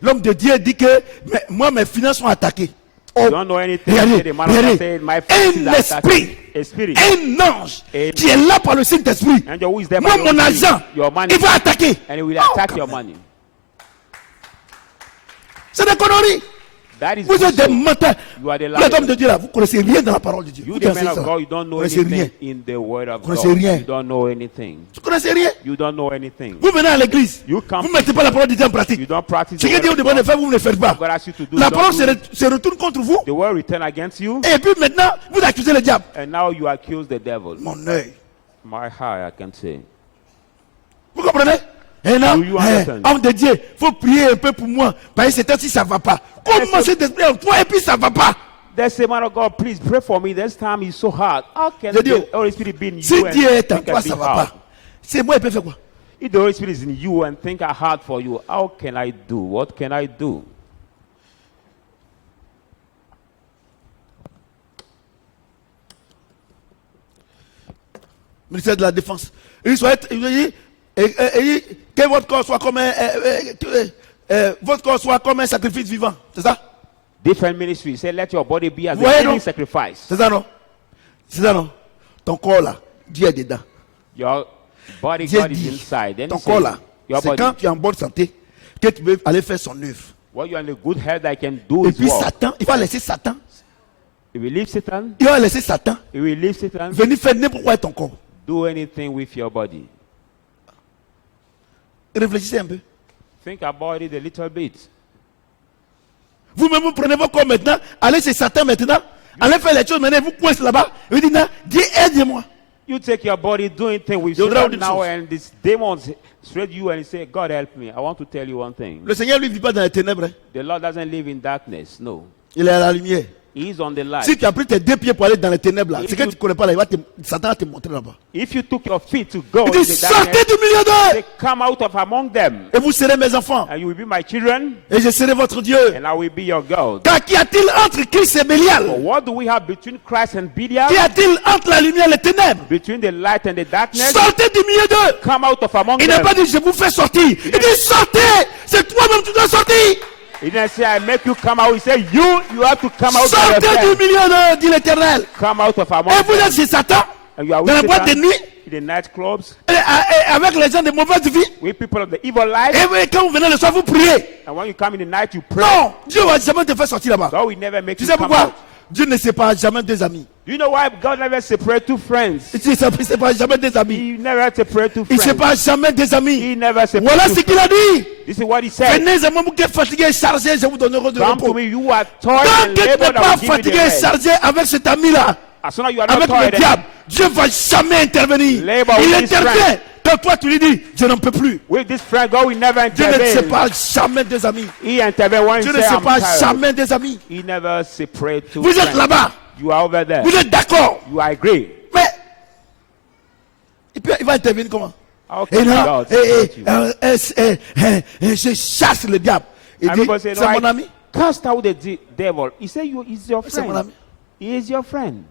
l'homme de Dieu dit que moi, mes finances sont attaquées. Oh, you don't know anything. regardez, The man of God regardez. said, my finances Un are esprit, attacking. A spirit. un ange Et- qui est là par le Saint-Esprit. Angel who is there by Moi, the mon Holy Spirit, argent, your money, il va attaquer. and he will Oh, attack come your on. money. C'est des conneries. That is Vous êtes des bullshit. menteurs. You are the Vous êtes liar. homme de Dieu là, vous ne connaissez rien dans la parole de Dieu. You, Vous the connaissez man of ça. God, you don't Vous know connaissez rien. anything in the word of Vous connaissez God. rien. You don't know anything. Vous connaissez rien. You don't know anything. Vous venez à l'église. You come- Vous ne mettez pas la parole de Dieu en You pratique. don't practice Ce the que Dieu word vous of demande de God. faire, vous ne le faites pas. God asks you to do. La you don't parole do it. se retourne contre vous. The word return against you, Et puis maintenant, vous accusez le diable. and now you accuse the devil. Mon œil. My heart, I can say. Vous comprenez? Et non, Do you understand? homme de Dieu, il faut prier un peu pour moi. Parce que c'est temps si ça ne va pas. Comment cet esprit en toi et puis ça ne va pas? There's a man of God, please pray for me. This time is so hard. How can Je dis, the Holy Spirit be in Si you and Dieu est en think toi, and be ça ne va hard? pas. C'est moi, il peut faire quoi? If the Holy Spirit is in you and think are hard for you, how can I do? What can I do? Ministère de la Défense. Il dit, que votre corps soit comme votre corps soit comme un sacrifice vivant. C'est ça? Different ministries say, let your body be as Ouais, a living non. sacrifice. C'est ça, non? C'est ça, non? Ton corps là, Dieu est dedans. Your body, Dieu God is dit, inside. Then ton he corps says, là, your c'est body. quand tu es en bonne santé que tu peux aller faire son œuvre. Well, you're in a good health, I can do Et his puis work. Satan, il va laisser Satan. If you leave Satan, Il va laisser Satan if you leave Satan, venir faire n'importe quoi avec ton corps. do anything with your body. Réfléchissez un peu. Think about it a little bit. Vous-même, vous prenez vos corps maintenant, allez chez Satan maintenant, allez faire les choses maintenant, vous coincez là-bas, et vous dites, non, Dieu aide-moi. You take your body, doing things with Je voudrais Satan vous dire now, une chose. and this demons straight you and say, God help me. I want to tell you one thing. Le Seigneur, lui, ne vit pas dans les ténèbres. Hein. The Lord doesn't live in darkness. No. Il est à la lumière. He is on the light. Si tu as pris tes deux pieds pour aller dans les ténèbres, là, If c'est que you- tu ne connais pas, là, Satan va te montrer là-bas. If you took your feet to go Il in dit, the sortez darkness, du milieu d'eux, say, come out of among them, et vous serez mes enfants, and you will be my children, et je serai votre Dieu. and I will be your God. Car qu'y a-t-il entre Christ et But Bélial? what do we have between Christ and Belial? Qu'y a-t-il entre la lumière et les ténèbres? Between the light and the darkness? Sortez du milieu d'eux. Come out of among Il n'a them. pas dit, je vous fais sortir. Il dit, sortez. C'est toi-même qui dois sortir. He didn't say, I make you come out. He said, you have to come out by Sortez du yourself. milieu d'eux, dit l'Éternel. Come out of among Et vous them. êtes chez Satan, And you are dans la with boîte de Satan, nuit, in the nightclubs, et avec les gens de mauvaise vie. with people of the evil life. Et quand vous venez le soir, vous priez. And when you come in the night, you pray. Non, Dieu ne va jamais te faire sortir là-bas. God will never make Tu you sais come pourquoi? out. Dieu ne sépare jamais deux amis. Do you know why God never separate two friends? Il ne sépare jamais deux amis. He never separate two Il ne friends. sépare jamais deux amis. He never separate Voilà two ce qu'il a dit. This is what he said. Venez à moi, vous qui êtes fatigué et chargé, je vous donnerai de Come to repos. me, you are tired Tant and que tu n'es labored, I pas will give you the fatigué et rest. chargé avec cet ami-là, As soon as you are not avec le tired, diable, Dieu ne va jamais intervenir. Labor Il with this intervient friend. quand toi tu lui dis, je n'en peux plus. with this friend, God will never Dieu ne intervene. sépare jamais des amis. He intervene when he Dieu ne says, I'm sépare tired. jamais des amis. He never separate two Vous êtes friends. là-bas, You are over there. vous êtes d'accord, You agree. mais il va intervenir comment? How Et can là, God separate you? je chasse le diable. Il dit, Everybody say, no, c'est mon I ami. cast out the devil. He said, he's your C'est mon friend. ami. He is your friend.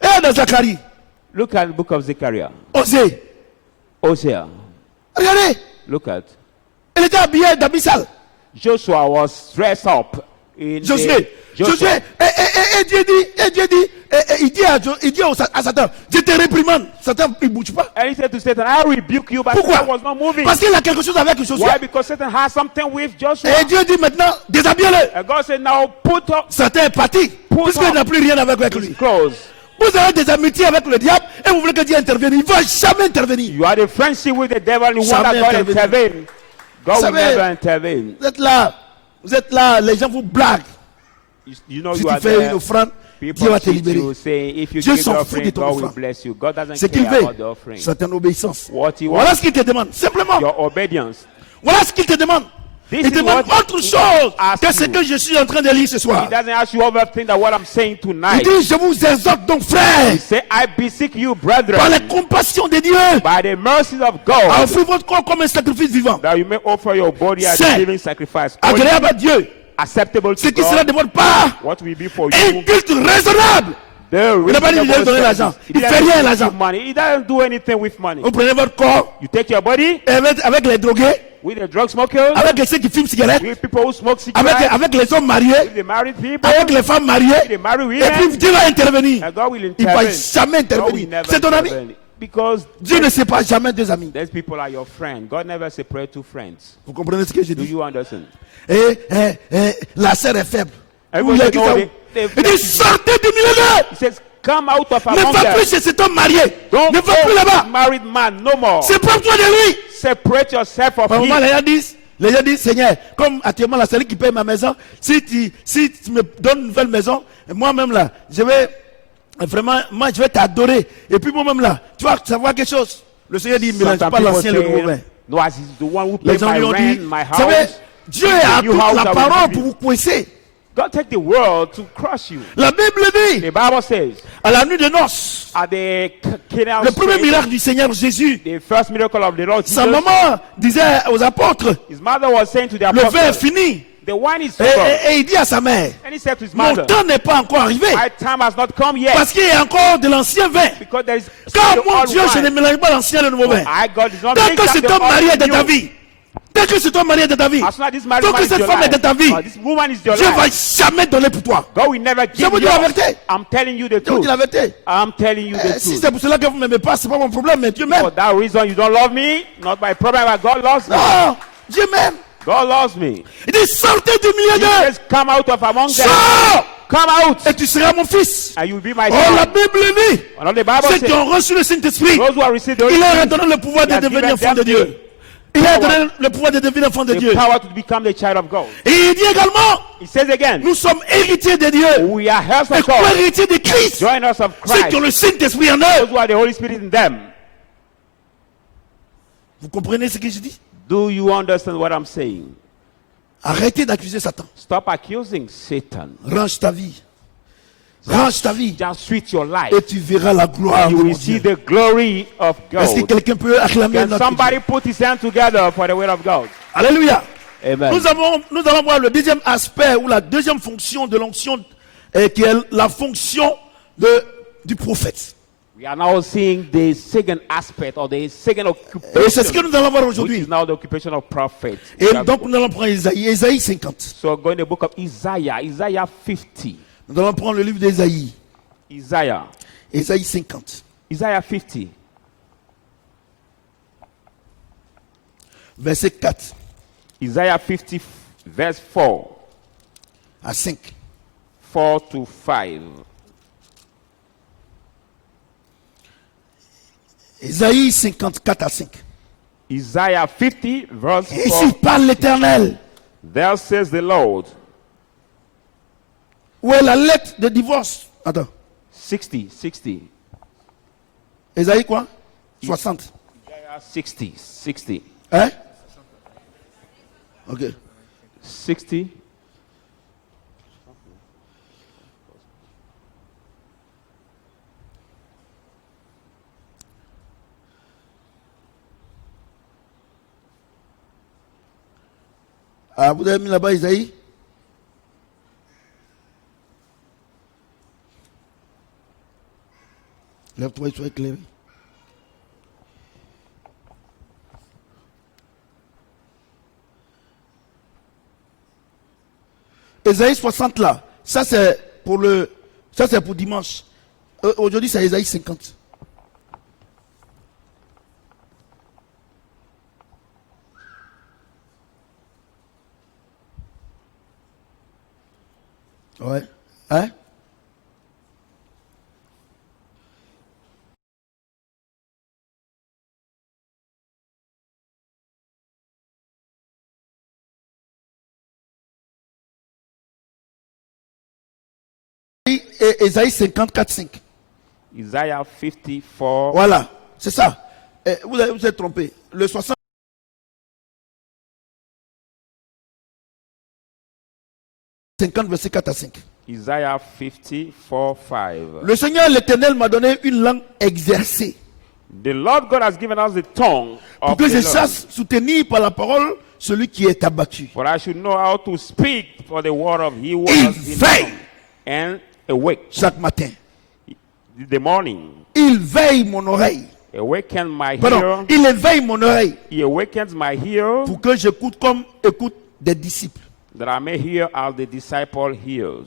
Et dans Zacharie, Look at the book of Zechariah. Osée, Hosea. regardez, Look at. il était habillé d'habit sale. Joshua was dressed up in Josué, Josué, et Dieu dit, il dit à Satan, je te réprimande. Satan, il ne bouge pas. And he said to Satan, I rebuke you, but Pourquoi? Satan was not moving. Parce qu'il a quelque chose avec Josué. Why? Because Satan has something with Joshua. Et Dieu dit maintenant, déshabillez-le. And God said, now put up Satan est parti, puisqu'il n'a plus rien avec his lui. clothes. Vous avez des amitiés avec le diable et vous voulez que Dieu intervienne. Il ne va jamais intervenir. You are the friendship with the devil. You want that Jamais God intervenir. intervene. God will Savez- never intervene. Vous êtes là, les gens vous blaguent. You know Si you tu are fais there. une offrande, Dieu People va te cheat libérer. you, saying if you Dieu give the s'en fout offering, de ton God will offrande. bless you. God doesn't Ce qu'il care veut, about the offering. c'est ton obéissance. What he Voilà wants, ce qu'il te demande. Simplement. your obedience. Voilà ce qu'il te demande. This Il is te demande what autre he chose asks que ce you. que je suis en train de lire ce He soir. doesn't ask you everything that what I'm saying Il tonight. dit, je vous exhorte donc, frères, He said, I beseech you, par la brethren, compassion de Dieu, by the mercies of à God, offrir votre corps comme un sacrifice vivant, that you may offer your body as Saint, a living sacrifice, agréable à Dieu, acceptable ce to qui sera God. de votre part What will be for un you? culte raisonnable. The Il n'a pas dit qu'il allait donner l'argent. Il fait rien l'argent. money. He doesn't do anything with money. Vous prenez votre corps You take your body et avec les drogués, with the drug smokers, avec ceux qui fument cigarettes, with people who smoke cigarettes, avec les hommes mariés, with the married people, avec les femmes mariées, with the married et puis women, Dieu va intervenir. and God will Il ne va intervene. jamais God will intervenir. never C'est ton ami. intervene. Because Dieu ne sépare jamais deux amis. those people are your friend. God never separate two friends. Vous comprenez ce que je Do dis? you understand? Et la sœur est faible. Où Everybody il a dit know ça? they Il dit sortez du milieu d'eux. He says, come out of Ne among va them. plus chez cet homme marié. Don't Ne va plus go là-bas. married man, no more. Sépare-toi de lui. Separate yourself of Par moment, him. les gens disent, Seigneur, comme actuellement la série qui paye ma maison, si tu me donnes une nouvelle maison, moi-même là, je vais vraiment, moi je vais t'adorer. Et puis moi-même là, tu vas savoir quelque chose. Le Seigneur dit, mélange Sometimes pas people l'ancien et le nouveau vin. say, no, as is the one who Les paid gens my lui ont dit, rent, my vous savez, house. Dieu a new toute house la I will parole give pour you. vous coincer. God take the world to crush you. La Bible dit, The Bible says, à la nuit de noces, at the Canaan le premier Street, miracle du Seigneur Jésus, the first miracle of the Lord sa Jesus, maman disait aux apôtres, his mother was saying to the le vin est apostles, fini. The wine is Et, for God. il dit à sa mère, And he said to his mon mother, temps n'est pas encore arrivé. my time has not come yet. Parce qu'il y a encore de l'ancien vin. Because there is Car still mon old Dieu, je ne wine. mélange pas l'ancien et le nouveau vin. I, God, is not Tant mixed que up cet the homme old marié est and de ta new. vie, tant que cet homme marié est de ta vie, As soon as this married tant man que is cette your femme est de life, ta vie, this woman is your Dieu va life, jamais donner pour toi. God will never give vous you dis la yours. vérité. I'm telling you the Je vous truth. dis la vérité. I'm telling you the Si truth. c'est pour cela que vous ne m'aimez pas, c'est pas mon problème, mais Dieu m'aime. For that reason you don't love me, not my problem, but God loves me. Non, Dieu m'aime. God loves me. Il dit, sortez du milieu He d'eux. says, come out of among them. Sors Come out, et tu seras mon fils. and you will be my Oh, la son. Bible dit, And the Bible ceux qui says, ont reçu le Saint-Esprit, those who have received the il Holy leur a Spirit, donné le pouvoir de he has devenir given enfant de them Dieu. Il a donné le pouvoir de devenir enfant de the Dieu. power to become the child of God. Et il dit également, He says again, nous sommes héritiers de Dieu. we are heirs Et of God, co-héritiers de Christ. join us of Ceux qui ont Christ, le Saint-Esprit en eux. those who have the Holy Spirit in them. Vous comprenez ce que je dis? Do you understand what I'm saying? Arrêtez d'accuser Satan. Stop accusing Satan. Range ta vie. Range ta vie. Just switch your life. Et tu verras la gloire de You mon will see Dieu. the glory of Est-ce que God. quelqu'un peut acclamer Can notre somebody Dieu? put his hand together for the word of God? Alléluia. Amen. Nous allons voir le deuxième aspect ou la deuxième fonction de l'onction qui est la fonction du prophète. We are now seeing the second aspect or the second Et c'est ce que occupation, nous allons voir which aujourd'hui. is now the occupation of prophet. Et donc nous allons prendre Isaïe 50. So go in the book of Isaiah, Isaiah 50. Nous allons prendre le livre d'Isaïe. Isaiah, Isaïe 50. Isaiah 50, Verset 4 Isaiah 50, verse 4, à 5. 4 to 5. Isaïe 54 à 5. Isaiah 50, verse Et 4. ici parle l'Éternel. There says the Lord. Où est la lettre de divorce? Attends. 60. Isaïe quoi? 60. Isaiah 60. Hein? Ok. 60. Ah, vous avez mis là-bas Isaïe? Lève-toi et sois éclairé. Isaïe 60 là, ça c'est pour dimanche. Aujourd'hui c'est Isaïe 50. Ouais. Hein? Et Isaïe 54, 5. Isaiah 54. Voilà, c'est ça. Vous êtes trompé. Le 60. 50, verset 4 à 5. Isaiah 54, 5. Le Seigneur l'Éternel m'a donné une langue exercée The Lord God has given us the tongue pour of que the je learned, sache soutenir par la parole celui qui est abattu. for I should know how to speak for the word of he who Il has been veille down. And awake chaque matin. the morning. Il veille mon oreille. Awaken my Pardon, ear. il éveille mon oreille He awakens my ear pour que j'écoute comme écoute des disciples. that I may hear as the disciple hears.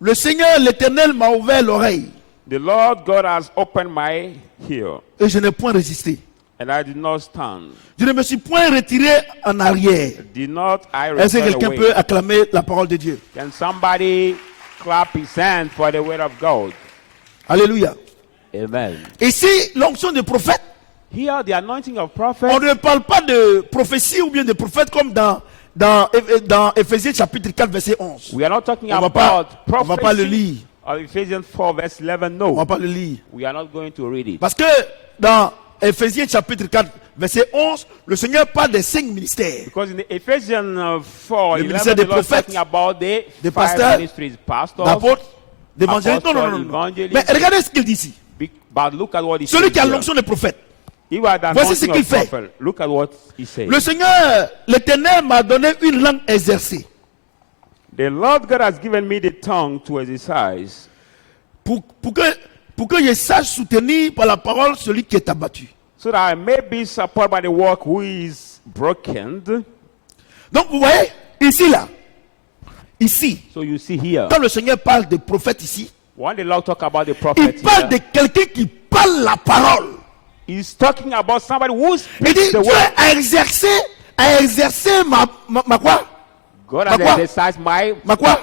Le Seigneur l'Éternel m'a ouvert l'oreille The Lord God has opened my ear, et je n'ai point résisté. and I did not stand. Je ne me suis point retiré en arrière. Did not I Est-ce que return quelqu'un away? peut acclamer la parole de Dieu? Can somebody clap his hand for the word of God? Alléluia. Amen. Ici, l'onction de prophète, Here, the anointing of on prophet. ne parle pas de prophétie ou bien de prophète comme dans Éphésiens chapitre 4, verset 11. We are not talking On va about pas le prophecy lire. of Ephesians 4, verse 11. On ne va No, pas le lire. we are not going to read it. Parce que dans Éphésiens chapitre 4, verset 11, le Seigneur parle des 5 ministères. Because in the Ephesians 4, Le 11, ministère the des Lord is prophètes, talking about the des 5 pasteurs, ministries, pastors. D'apôtres, d'évangélistes. Non, non, non, Apostles, non. évangélistes. Mais regardez ce qu'il dit ici. But look at what he Celui says qui a here. l'onction de prophète, If you are the Voici ce anointing qu'il of fait. prophet, look at what he said. Le Seigneur, l'Éternel m'a donné une langue exercée The Lord God has given me the tongue to exercise, pour que je sache soutenir par la parole celui qui est abattu. so that I may be supported by the work who is broken. Donc vous voyez, ici, So you see here, quand le Seigneur parle de prophète ici, when the Lord talk about the il prophet parle de here, quelqu'un qui parle la parole. he's talking about somebody who Il speaks dit, the Dieu word. a exercé ma quoi? God has Ma quoi? exercised Ma quoi?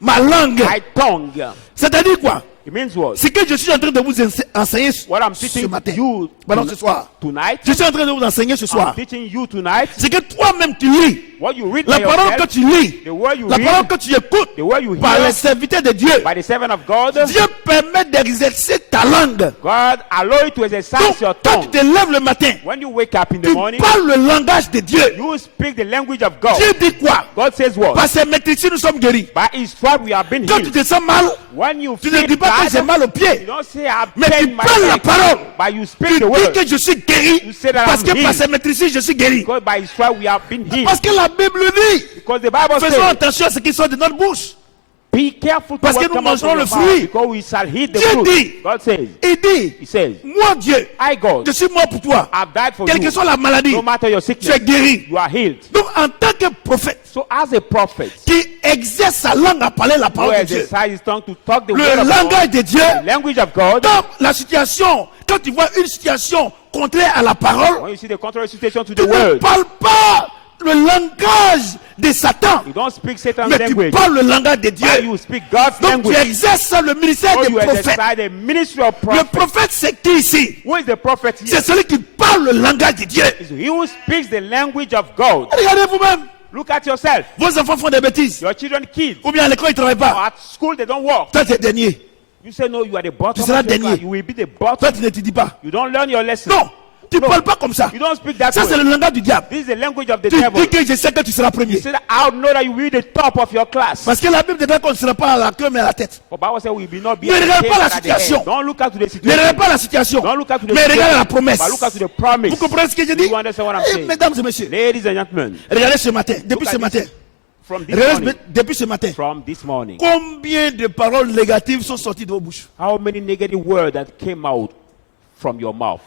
Ma langue. my tongue. C'est-à-dire quoi? It means what? Ce que je suis en train de vous enseigner What I'm ce teaching matin. you Pardon, ce soir. tonight. Je suis en train de vous enseigner ce I'm soir. teaching you tonight. C'est que toi-même tu lis. What you read La by parole que yourself, tu lis. the word you La parole read, que tu écoutes the word you par les hear serviteurs de Dieu. by the servant of God. Dieu permet d'exercer ta langue. God allow you to exercise Donc, your quand tu tongue. te lèves le matin, When you wake up in the tu morning, parles le langage de Dieu. you speak the language of God. Dieu dit quoi? God says what? Par ses maîtrises, nous sommes guéris. By his stripe we have been Quand tu healed. te sens mal, When you tu ne feel dis pas que j'ai bad, mal au you pied. don't say I've Mais tu pain my parles la leg, parole. but you Tu speak the dis word. que je suis guéri. You say that Parce I'm que par healed. ses maîtrises, je suis guéri. Because by his stripe we have been healed. Parce que la Bible dit, Because the Bible faisons says, attention à ce qui sort de notre bouche. be careful to Parce what que nous comes out from mangerons your le mouth, fruit. because we shall eat the Dieu fruit. dit, God says, Il dit, he says, moi Dieu, I God, je suis mort pour toi. I've died for Quelle que you. soit la maladie, No matter your tu es sickness, guéri. you are healed. Donc en tant que prophète So as a prophet, qui exerce sa langue à parler la who parole de Dieu, exercise his tongue to talk the le word of God, langage de Dieu, the language of God, dans la situation, quand tu vois une situation contraire à la parole, when you see the contrary situation to tu the ne word, parles pas le langage de Satan, you don't speak Satan's mais tu language, parles le langage de but Dieu. you speak God's Donc tu language. exerces le ministère So des you prophètes. exercise the ministry of Le prophet. prophète, c'est qui ici? Who is the prophet here? C'est celui qui parle le langage de Dieu. It's he who speaks the language of God. Regardez vous-même, Look at yourself. vos enfants font des bêtises. Your children kids. Ou bien à l'école, ils ne travaillent Or pas. at school they don't work. Toi, tu es dernier. You say no, you are the bottom seras of your dernier. class. You will be the bottom. Toi, tu n'étudies pas. You don't learn your lesson. Non, tu ne No. parles pas comme ça. You don't speak that Ça, c'est way. le langage du diable. This is the language of the Tu devil. dis que je sais que tu seras You premier. say that I know that you will be the top of your class. Parce que la Bible dit qu'on ne sera pas à la queue, mais à la tête. The Bible says we will not be Ne at the regarde head, pas la but at the head. situation. Don't look at the Ne situation. regarde pas la situation, Don't look at the mais regarde la situation. promesse. But look at the promise. Vous comprenez ce que je dis? You understand what I'm Eh, saying? mesdames et messieurs, Ladies and gentlemen, regardez ce matin, depuis at ce this. matin, from this regardez morning, depuis ce matin, from this morning, combien de paroles négatives sont sorties de vos bouches? how many negative words that came out from your mouth?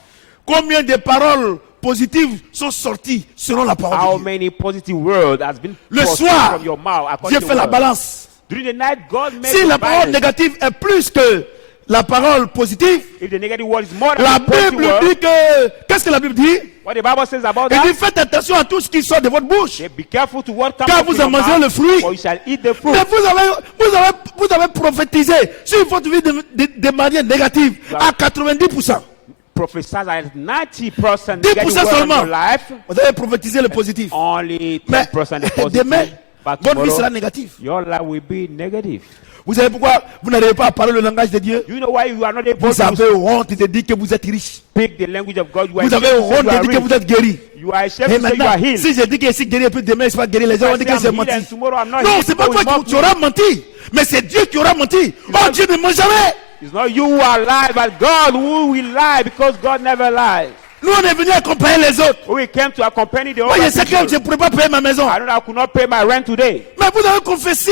Combien de paroles positives sont sorties selon la parole How de Dieu? many positive words has been Le proceeded soir, from your mouth? according Dieu to fait la word? balance. During the night, God made Si the la parole balance. négative est plus que la parole positive, If the negative word is more than la the positive Bible word, dit que... Qu'est-ce que la Bible dit? what the Bible says about Il that, dit faites attention à tout ce qui sort de votre bouche. say, be careful to what comes Car out vous of your en mangerez le mouth, fruit. or you shall eat the fruit. Mais vous avez prophétisé sur votre vie de manière négative à 90%. Prophesy at 90% 10% negative word in seulement. your life, Vous avez prophétisé le positif. only Mais 10% the positive. demain, But votre vie sera tomorrow, négative. your life will be negative. Vous savez pourquoi vous n'arrivez pas à parler le langage de Dieu? You know why you are not able Vous to avez honte de dire que vous êtes riche. speak the language of God? You are Vous avez ashamed to say honte you de are dire que rich. vous êtes guéri. You are ashamed Et to say you maintenant, are healed. si je dis que je suis guéri et puis demain je ne suis pas guéri, les gens vont I dire say que j'ai I'm healed menti. and tomorrow I'm not Non, healed. c'est pas People toi will qui mock auras me. menti, mais c'est Dieu qui aura menti. Oh, Dieu ne ment jamais. It's not you who are lying, but God who will lie, because God never lies. Nous, on est venu accompagner les autres. We came to accompany the Moi, je other sais que people. je ne pourrais pas payer ma maison. I know that I could not pay my rent today. Mais vous avez confessé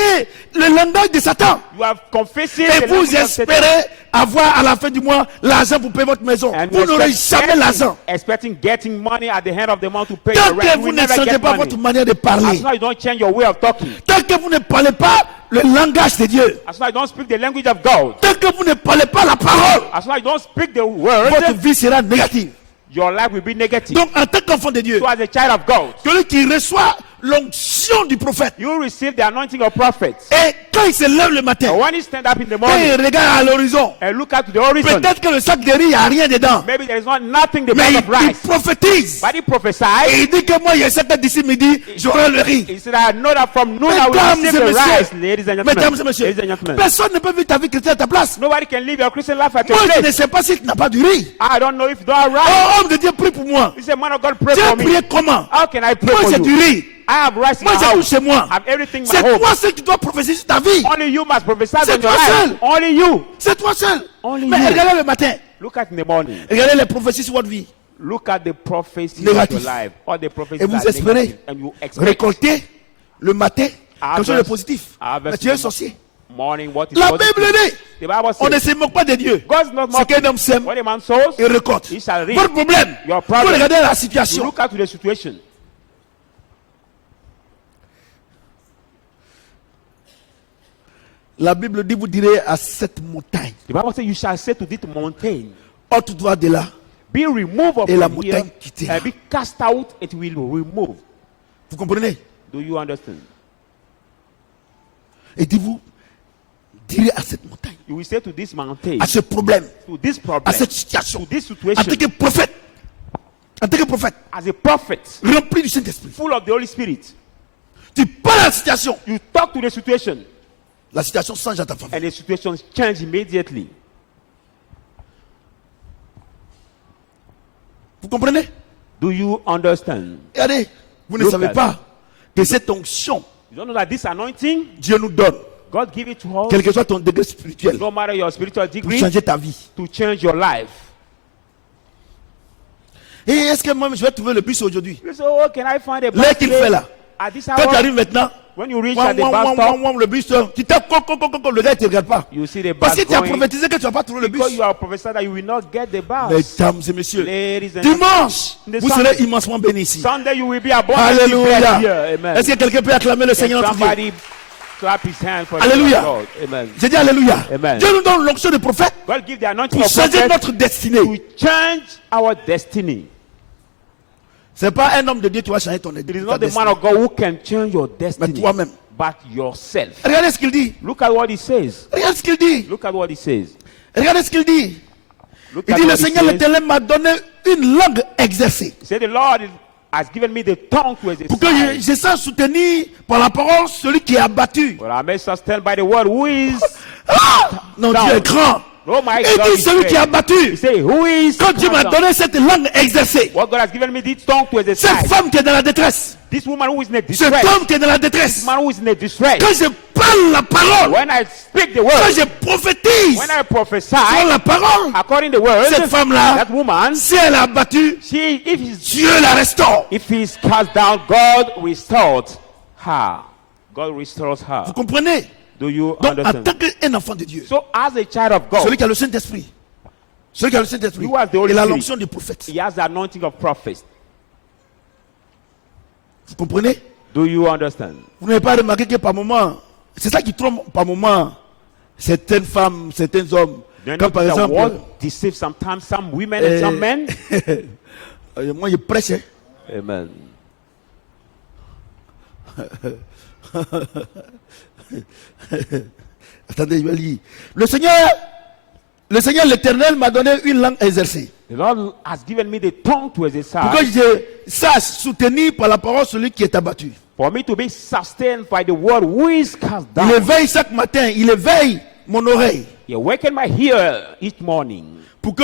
le langage de Satan. You have confessed Et the vous language of Satan. espérez avoir à la fin du mois l'argent pour payer votre maison. And Vous you n'aurez expect jamais l'argent. expecting getting money at the end of the month to pay Tant your que rent. vous You will ne never changez get pas money. votre manière de As parler, long as you don't change your way of talking, tant que vous ne parlez pas le langage de Dieu, as long as you don't speak the language of God, tant que vous ne parlez pas la parole, as long as you don't speak the word, votre vie sera négative. your life will be negative. Donc, en tant qu'enfant de Dieu, So as a child of God, celui qui reçoit l'onction du prophète, you receive the anointing of prophets. et quand il se lève le matin, And when you stand up in the quand morning il regarde à l'horizon, and look out to the horizon, peut-être que le sac de riz, il n'y a rien dedans. maybe there is not nothing the Mais bag of il rice. prophétise. But he Et prophesied. il dit que moi, je sais que d'ici midi, j'aurai le riz. He said, I know that from noon I will Mesdames et receive the rice. messieurs, Ladies and mesdames et gentlemen. messieurs, Ladies and gentlemen. personne ne peut vivre ta vie chrétienne à ta place. Nobody can live your Christian life at your Moi, je ne place. sais pas si tu n'as pas du riz. I don't know if you don't have rice. Oh, homme de Dieu, prie pour moi. He said, man of God, pray Tu as for me. prié comment? How can I pray Moi, for j'ai du you? riz. I have rice in Moi, my j'ai tout house. chez moi. I have everything in my C'est home. toi seul qui dois prophétiser sur ta vie. Only you must prophesy C'est on your toi life. seul. Only you. C'est toi seul. Only Mais you. regardez le matin. Look at in the morning. Regardez les prophéties sur votre vie. Look at the prophecies of Négatif. your life. All the prophecies Et vous are espérez negative, and you expect récolter le matin quelque chose de Harvest. positif. Harvest Mais tu es un in the sorcier. morning. What is La positive? Bible dit, The Bible on ne says, se moque pas de Dieu. God's not Ce mocking. qu'un homme sème, What a man sows, il récolte. he shall reap. Votre problème, Your vous problem. regardez la You situation. look at the situation. La Bible dit, vous direz à cette montagne, The Bible says, you shall say to this mountain, ôte-toi de là. be removed Et la from here, montagne quittera. and be cast out, it will remove. Vous comprenez? Do you understand? Et dit, vous direz à cette montagne, You will say to this mountain, à ce problème, to this à problem, cette situation, to this en situation, tant que prophète, as a prophet, rempli du Saint-Esprit, full of the Holy Spirit, tu parles à la situation. you talk to the situation, La situation change à ta faveur. and the situation change immediately. Vous comprenez? Do you understand? Regardez, vous ne Look savez at pas que cette onction, You don't know that this anointing, Dieu nous donne, God give it to us, quel que soit ton degré spirituel, no matter your spiritual pour degree, changer ta vie. to change your life. Et est-ce que moi, je vais trouver le bus aujourd'hui? You say, oh, can I find a L'heure qu'il bus fait là, at this quand tu hour? arrives maintenant, When you reach at the bus stop, le bus, tu tapes, le gars ne te regarde pas. you see the Parce bus que tu as going. prophétisé que tu ne vas pas trouver le bus. Because you are prophesied that you will not get the bus. Mesdames et messieurs, Ladies and dimanche, The vous Sunday- serez immensement bénis ici. Sunday you will be abundantly blessed Alléluia. here. Amen. Est-ce que quelqu'un peut acclamer le Can Seigneur notre Dieu? somebody clap his hands for Alléluia. the Lord? Amen. J'ai dit Alléluia. Amen. Dieu nous donne l'onction de prophète God give the anointing pour of changer prophet notre destinée. to change our destiny. Ce n'est pas un homme de Dieu qui va changer ton It is ta not the man destinée. of God who can change your Mais destiny, toi-même. but yourself. Regardez ce qu'il dit. Look at what he says. Regarde ce qu'il dit. Look at what he says. Regardez ce qu'il dit. Look Il at dit, le what he Seigneur says. l'Éternel m'a donné une langue exercée. He said, the Lord has given me the tongue to Pour que exercise. je sache soutenir par la parole celui qui est abattu. But I may sustain by the word who is. Ah! Non, Down. Dieu est grand. Oh my Il God, dit he celui qui est said. abattu. He said, who is. Quand Dieu m'a down? donné cette langue exercée, What God has given me this tongue to cette exercise. femme qui est dans la détresse, This woman who is in a cet distress. homme qui est dans la This détresse, man who is in a distress. quand je parle la parole, When I speak the quand word, je prophétise when I prophesy, sur la parole, according to the word, cette femme-là, that woman, si elle est abattue, Dieu la restaure. if he's cast down, God restored her. God restores her. Vous comprenez? Do you Donc, en understand? tant qu'un enfant de Dieu, So, as a child of God, celui qui a le Saint-Esprit, celui qui a le Saint-Esprit, You have the Holy il a Spirit. l'onction du prophète. he has the anointing of prophets. Vous comprenez? Do you understand? Vous n'avez pas remarqué que par moment, c'est ça qui trompe par moment certaines femmes, certains hommes. Then Quand par notice that exemple, what deceives sometimes some women and some men. moi je prêche, hein. Amen. Attendez, je vais lire. Le Seigneur l'Éternel m'a donné une langue exercée. The Lord has given me the tongue to Pour que exercise, je sache soutenir par la parole celui qui est abattu. for me to be sustained by the word who is cast Il down. éveille chaque matin, il éveille mon oreille He awakened my ear each morning, pour que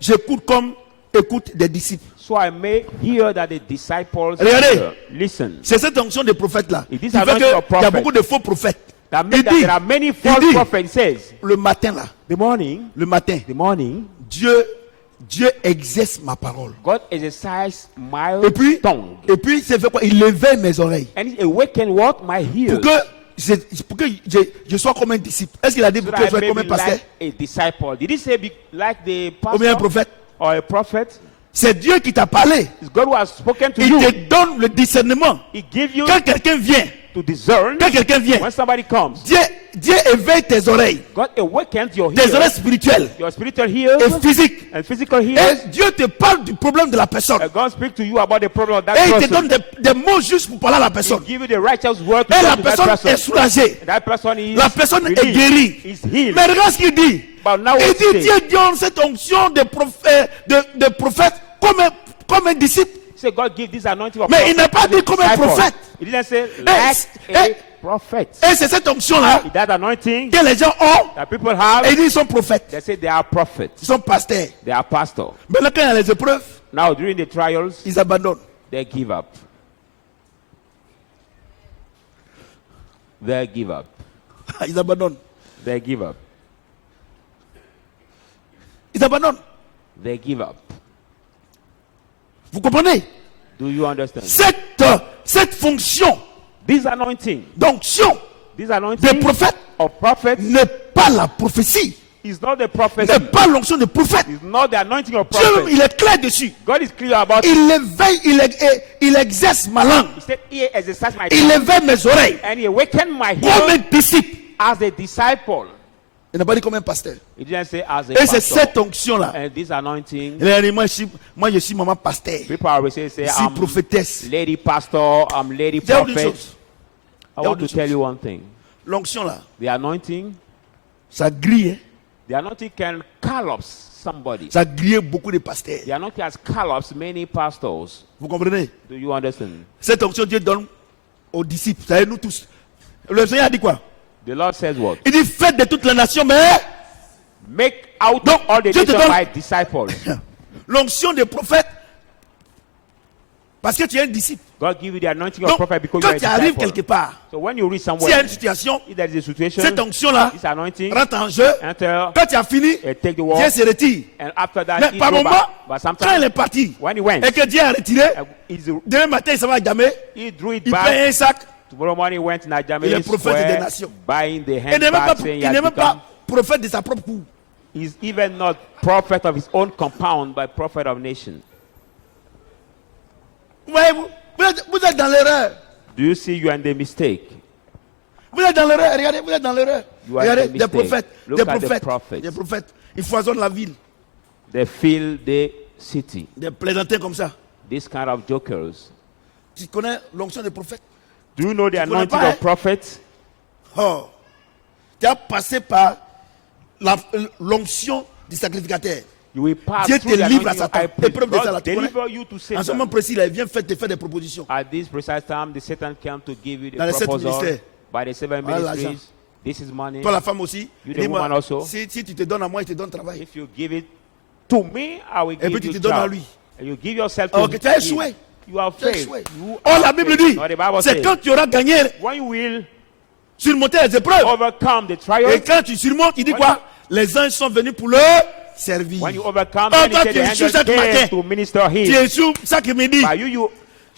j'écoute comme écoute des disciples. so I may hear that the disciples Regardez. hear. Listen. C'est cette onction des prophètes là. It is Qui fait anointing of qu'il y a prophet. beaucoup de faux prophètes. That Il means that dit, there are many false dit, prophets. It says, le matin là, the morning, Dieu exerce ma parole. God exercised my Et puis, tongue. c'est fait quoi? Il éveille mes oreilles. And he awakened what? My ears. Pour que je sois comme un disciple. Est-ce qu'il a dit So pour that que je I sois may comme un be pasteur? like a disciple. Did he say be like the Ou bien un pastor prophète? or a prophet? C'est Dieu qui t'a parlé. It's God who has spoken to Il you. te donne le discernement. He gives you Quand quelqu'un vient, to discern when somebody comes. Dieu éveille tes oreilles. God awakens your Tes oreilles ears, spirituelles your spiritual et ears physiques. and physical ears. Et Dieu te parle du problème de la personne. And God speaks to you about the problem of that Et il te person. donne des mots justes pour parler à la He personne. give you the righteous word to Et talk la to that personne est person. soulagée. And that person is La personne est relieved, guérie. is healed. Mais regarde ce qu'il dit. But now Il what he dit says, Dieu donne cette onction de prophète comme un disciple. say God give this anointing of Mais il prophet n'a pas as a dit comme un disciple. prophète. He didn't say like a prophet. Et c'est cette onction-là That anointing que les gens ont. that people have, Et ils disent qu'ils sont prophètes. they say they are prophets, Ils sont pasteurs. they are pastors. Mais là, quand il y a les épreuves, Now during the trials, ils abandonnent. they give up. They give up. Ils abandonnent. They give up. Ils abandonnent. they give up. Vous comprenez? Do you understand? Cette fonction This anointing, d'onction this des anointing prophètes of prophets n'est pas la prophétie, is not the prophecy. n'est pas l'onction des prophètes. It's not the anointing of Dieu, prophets. il est clair dessus. God is clear about it. Il éveille, il exerce ma langue. He said, he exercised my Il tongue éveille mes oreilles and he awakened my comme un hearing disciple. as a disciple. Il n'a pas dit comme un pasteur. He didn't say as a Et c'est pastor. cette onction-là. And this anointing, Moi, je suis maman pasteur. people always say Je suis I'm prophétesse. lady pastor, I'm lady J'ai oublié une prophet. chose. I want to tell you one thing. L'onction-là, The anointing, ça grille. Hein? the anointing can collapse somebody. Ça grille beaucoup de pasteurs. The anointing has collapsed many pastors. Vous comprenez? Do you understand? Cette onction, Dieu donne aux disciples. Ça nous tous. Le Seigneur a dit quoi? The Lord says what? Il dit faites de toute la nation, mais Make out Donc, all the Dieu te nations donne- my disciples. l'onction des prophètes, parce que tu es un disciple. God give you the anointing of Donc, prophet because quand you tu are a arrives disciple. quelque part, So when you reach s'il y a somewhere, une situation, if there is a situation, cette onction-là this anointing, rentre en jeu. enter, Quand tu as fini, take the Dieu word, se retire. and after that, Mais he par go moment, back. But quand il sometimes, est parti, when he went, et que Dieu a retiré, demain matin, il s'en va à Djamé, he drew it il back. paye un sac. Tomorrow morning, he went to Il est Najameh prophète des Square, nations. buying the Il n'est même pas, handbag, saying he il n'est has même become, pas prophète de sa propre cour. he's even not prophet of his own compound, but prophet of nation. Voyez-vous, vous êtes dans l'erreur. Do you see you are in the mistake? Vous êtes dans l'erreur. Regardez, vous êtes dans l'erreur. You are Regardez, in the des mistake. prophètes, Look des at the prophètes, prophets. des prophètes. Ils foisonnent la ville. They fill the city. Des plaisantins comme ça. This kind of jokers. Tu connais l'onction des prophètes? Do you know the connais anointing pas, hein? of prophets? Oh. Tu as passé par l'onction du sacrificateur. You will pass Dieu through te the livre à anointing of Satan. high priest. Épreuve de ça, là, God tu connais? deliver you to En ce moment Satan. précis, là, il vient te faire des propositions. At this precise time, the Satan came to give you the Dans les 7 proposal ministères. by the 7 Voilà ministries. l'argent. This is money. Toi, la femme aussi. You, the dis-moi, woman also. si tu te donnes à moi, il te donne travail. If you give it to me, I will Et puis give tu you te donnes à job. lui. And you give yourself to Ok, tu as him. échoué. You have Tu as failed. échoué. You Oh, have la Bible failed. dit, No, the Bible c'est says, quand tu auras gagné, when you will surmonter les épreuves. overcome the Et trials, quand tu surmontes, il dit When quoi? Les anges sont venus pour le servir. when you overcome, Oh, then toi, he said tu the échoues angels chaque matin. came to minister Tu him. échoues chaque midi. By you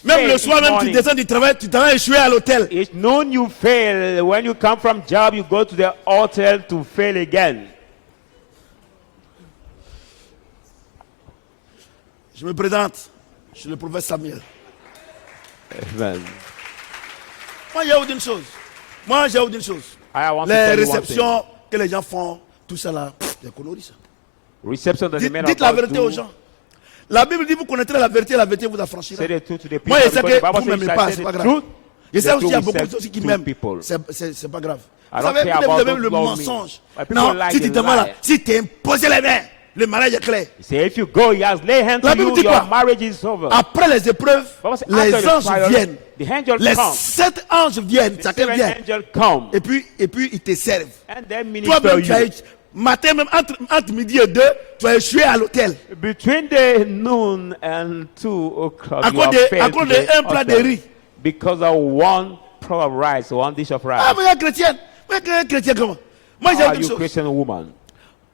Même fail le soir, each même tu morning. descends du travail, tu t'as échoué à l'hôtel. It's noon you fail. When you come from job, you go to the hotel to fail again. Je me présente. Je suis le prophète Samuel. Amen. Moi, j'ai oublié une chose. Moi, j'ai oublié une chose. I want to Les tell you one thing. réceptions que les gens font, tout ça là, c'est coloris ça. Reception that the men of Dites la God vérité aux do. gens. La Bible dit vous connaîtrez la vérité vous affranchira. Say the truth to the people. Moi, je sais because the que Bible vous says m'aimez you pas, shall c'est say pas the grave. truth. Je sais The aussi qu'il y a truth beaucoup will de set choses qui two m'aiment. people. C'est pas grave. I Vous don't savez, care vous about avez those le who love me. mensonge. But people Non, like si the tu te là, lie. si tu imposes les mains, le mariage est clair. He said, if you go, he has laid hands La to Bible you, dit your quoi? marriage is over. Après les épreuves, Bible says, les after the anges trial, viennent. the angels Les come. 7 anges viennent, The chacun seven vient. angels come. Et puis ils te servent. And then minister Toi-même, tu as you. matin même, entre midi et 2, tu as échoué à l'hôtel. Between the noon and 2 o'clock, À you cause have de- failed à cause to the d'un plat de altar riz. because of one pot of rice, one dish of rice. Ah, vous êtes chrétienne. Vous êtes chrétien comment? Moi, j'ai How are une you chose. Christian woman?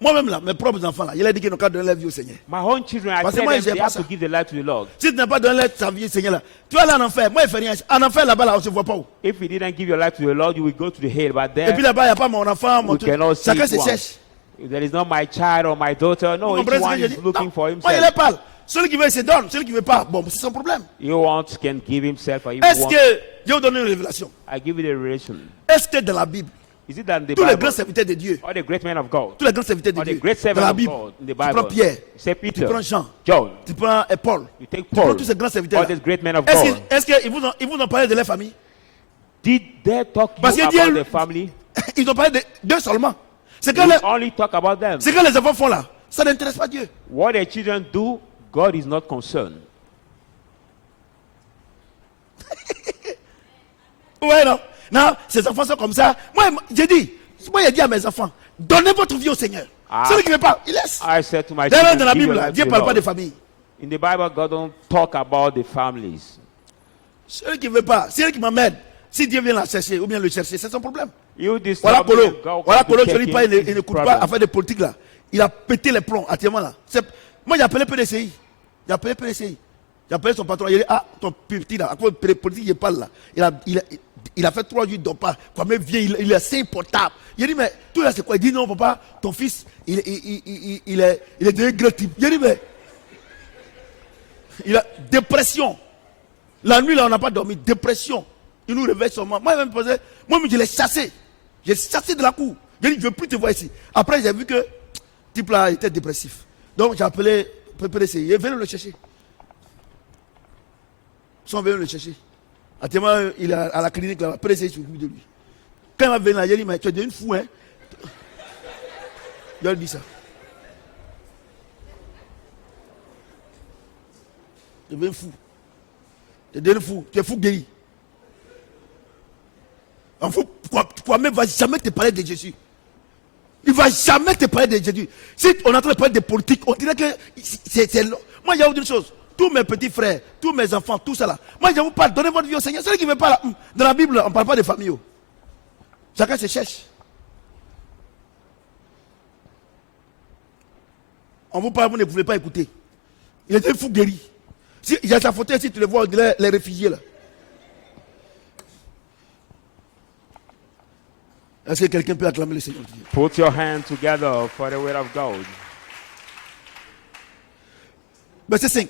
Moi-même, là, mes propres enfants, là, il a dit qu'ils n'ont qu'à donner leur vie au Seigneur. My own children, I Parce que tell moi, them j'ai they pas have ça. to give their life to the Lord. Si tu n'as pas donné leur vie au Seigneur, là, tu vas aller en enfer. Moi, il ne fait rien. En enfer, là-bas, là, on ne se voit pas où. If you didn't give your life to the Lord, you will go to the hell. But Et there, puis là-bas, il n'y a pas mon enfant, mon we truc. cannot see Chacun it se once. cherche. There is not my child or my daughter. No, Vous each comprenez ce one que je is dis? looking Non. for Moi, il himself. les parle. Celui qui veut, il se donne. Celui qui ne veut pas, bon, c'est son problème. You want can give himself or you Est-ce want. que Dieu vous donne une révélation? I give you the revelation. Est-ce que dans la Bible, Is it that in the tous les Bible, grands serviteurs de Dieu, or the great men of God, tous les grands serviteurs de or the Dieu, great dans servants la of Bible, God in the tu prends Bible, Pierre, you say tu Peter, prends Jean, John, tu prends Paul, you take tu prends Paul, tous ces grands serviteurs all these great men of Est-ce God. qu'ils vous ont parlé de leur famille? Did they talk to Parce you que about Dieu- the family? Ils ont parlé d'eux seulement. C'est quand, You only talk about them. les enfants font là. Ça n'intéresse pas Dieu. What the children do, God is not concerned. Ouais, non. Non, ces enfants sont comme ça. Moi, j'ai dit à mes enfants, donnez votre vie au Seigneur. Ah. Celui qui ne veut pas, il laisse. I said to my D'ailleurs, children, dans la give Bible, your là, life Dieu to ne the parle pas Lord. de famille. In the Bible, God don't talk about the families. Celui qui ne veut pas, celui qui m'emmène, si Dieu vient la chercher ou bien le chercher, c'est son problème. You disturb Voilà me Polo. and go Voilà to Polo, je take ne dis him, pas, il it's n'écoute problem. pas à faire des politiques là. Il a pété les plombs actuellement là. Moi, j'ai appelé PDCI. J'ai appelé PDCI. J'ai appelé son patron. Il a dit, ah, ton petit là, à quoi le politique, il parle là. Il a fait 3 jours, il ne dort pas. Quand même vient, il est assez portable. Il a dit, mais tout là, c'est quoi? Il dit, non, papa, ton fils, il est devenu grand type. Il a dit, mais il a dépression. La nuit, là, on n'a pas dormi. Dépression. Il nous réveille seulement. Moi-même, je l'ai chassé. J'ai chassé de la cour. J'ai dit, je ne veux plus te voir ici. Après, j'ai vu que le type là était dépressif. Donc, j'ai appelé PDCI. Il est venu le chercher. Ils sont venus le chercher. Actuellement, il est à la clinique là. PDCI s'occupe de lui. Quand il va venir là, il dit, mais tu es devenu fou, hein. Je lui ai dit ça. Tu es devenu fou. Tu es devenu fou. Tu es fou guéri. Un fou, toi-même ne va jamais te parler de Jésus. Il ne va jamais te parler de Jésus. Si on est en train de parler de politique, on dirait que c'est. Moi, il y a une chose. Tous mes petits frères, tous mes enfants, tout ça là. Moi, je vous parle, donnez votre vie au Seigneur. Celui qui ne veut pas là. Dans la Bible, on ne parle pas de famille. Oh. Chacun se cherche. On vous parle, vous ne pouvez pas écouter. Il était fou guéri. Si il y a sa photo ici, tu le vois, les réfugiés là. Est-ce que quelqu'un peut acclamer le Seigneur? Put your hands together for the word of God. Verset 5.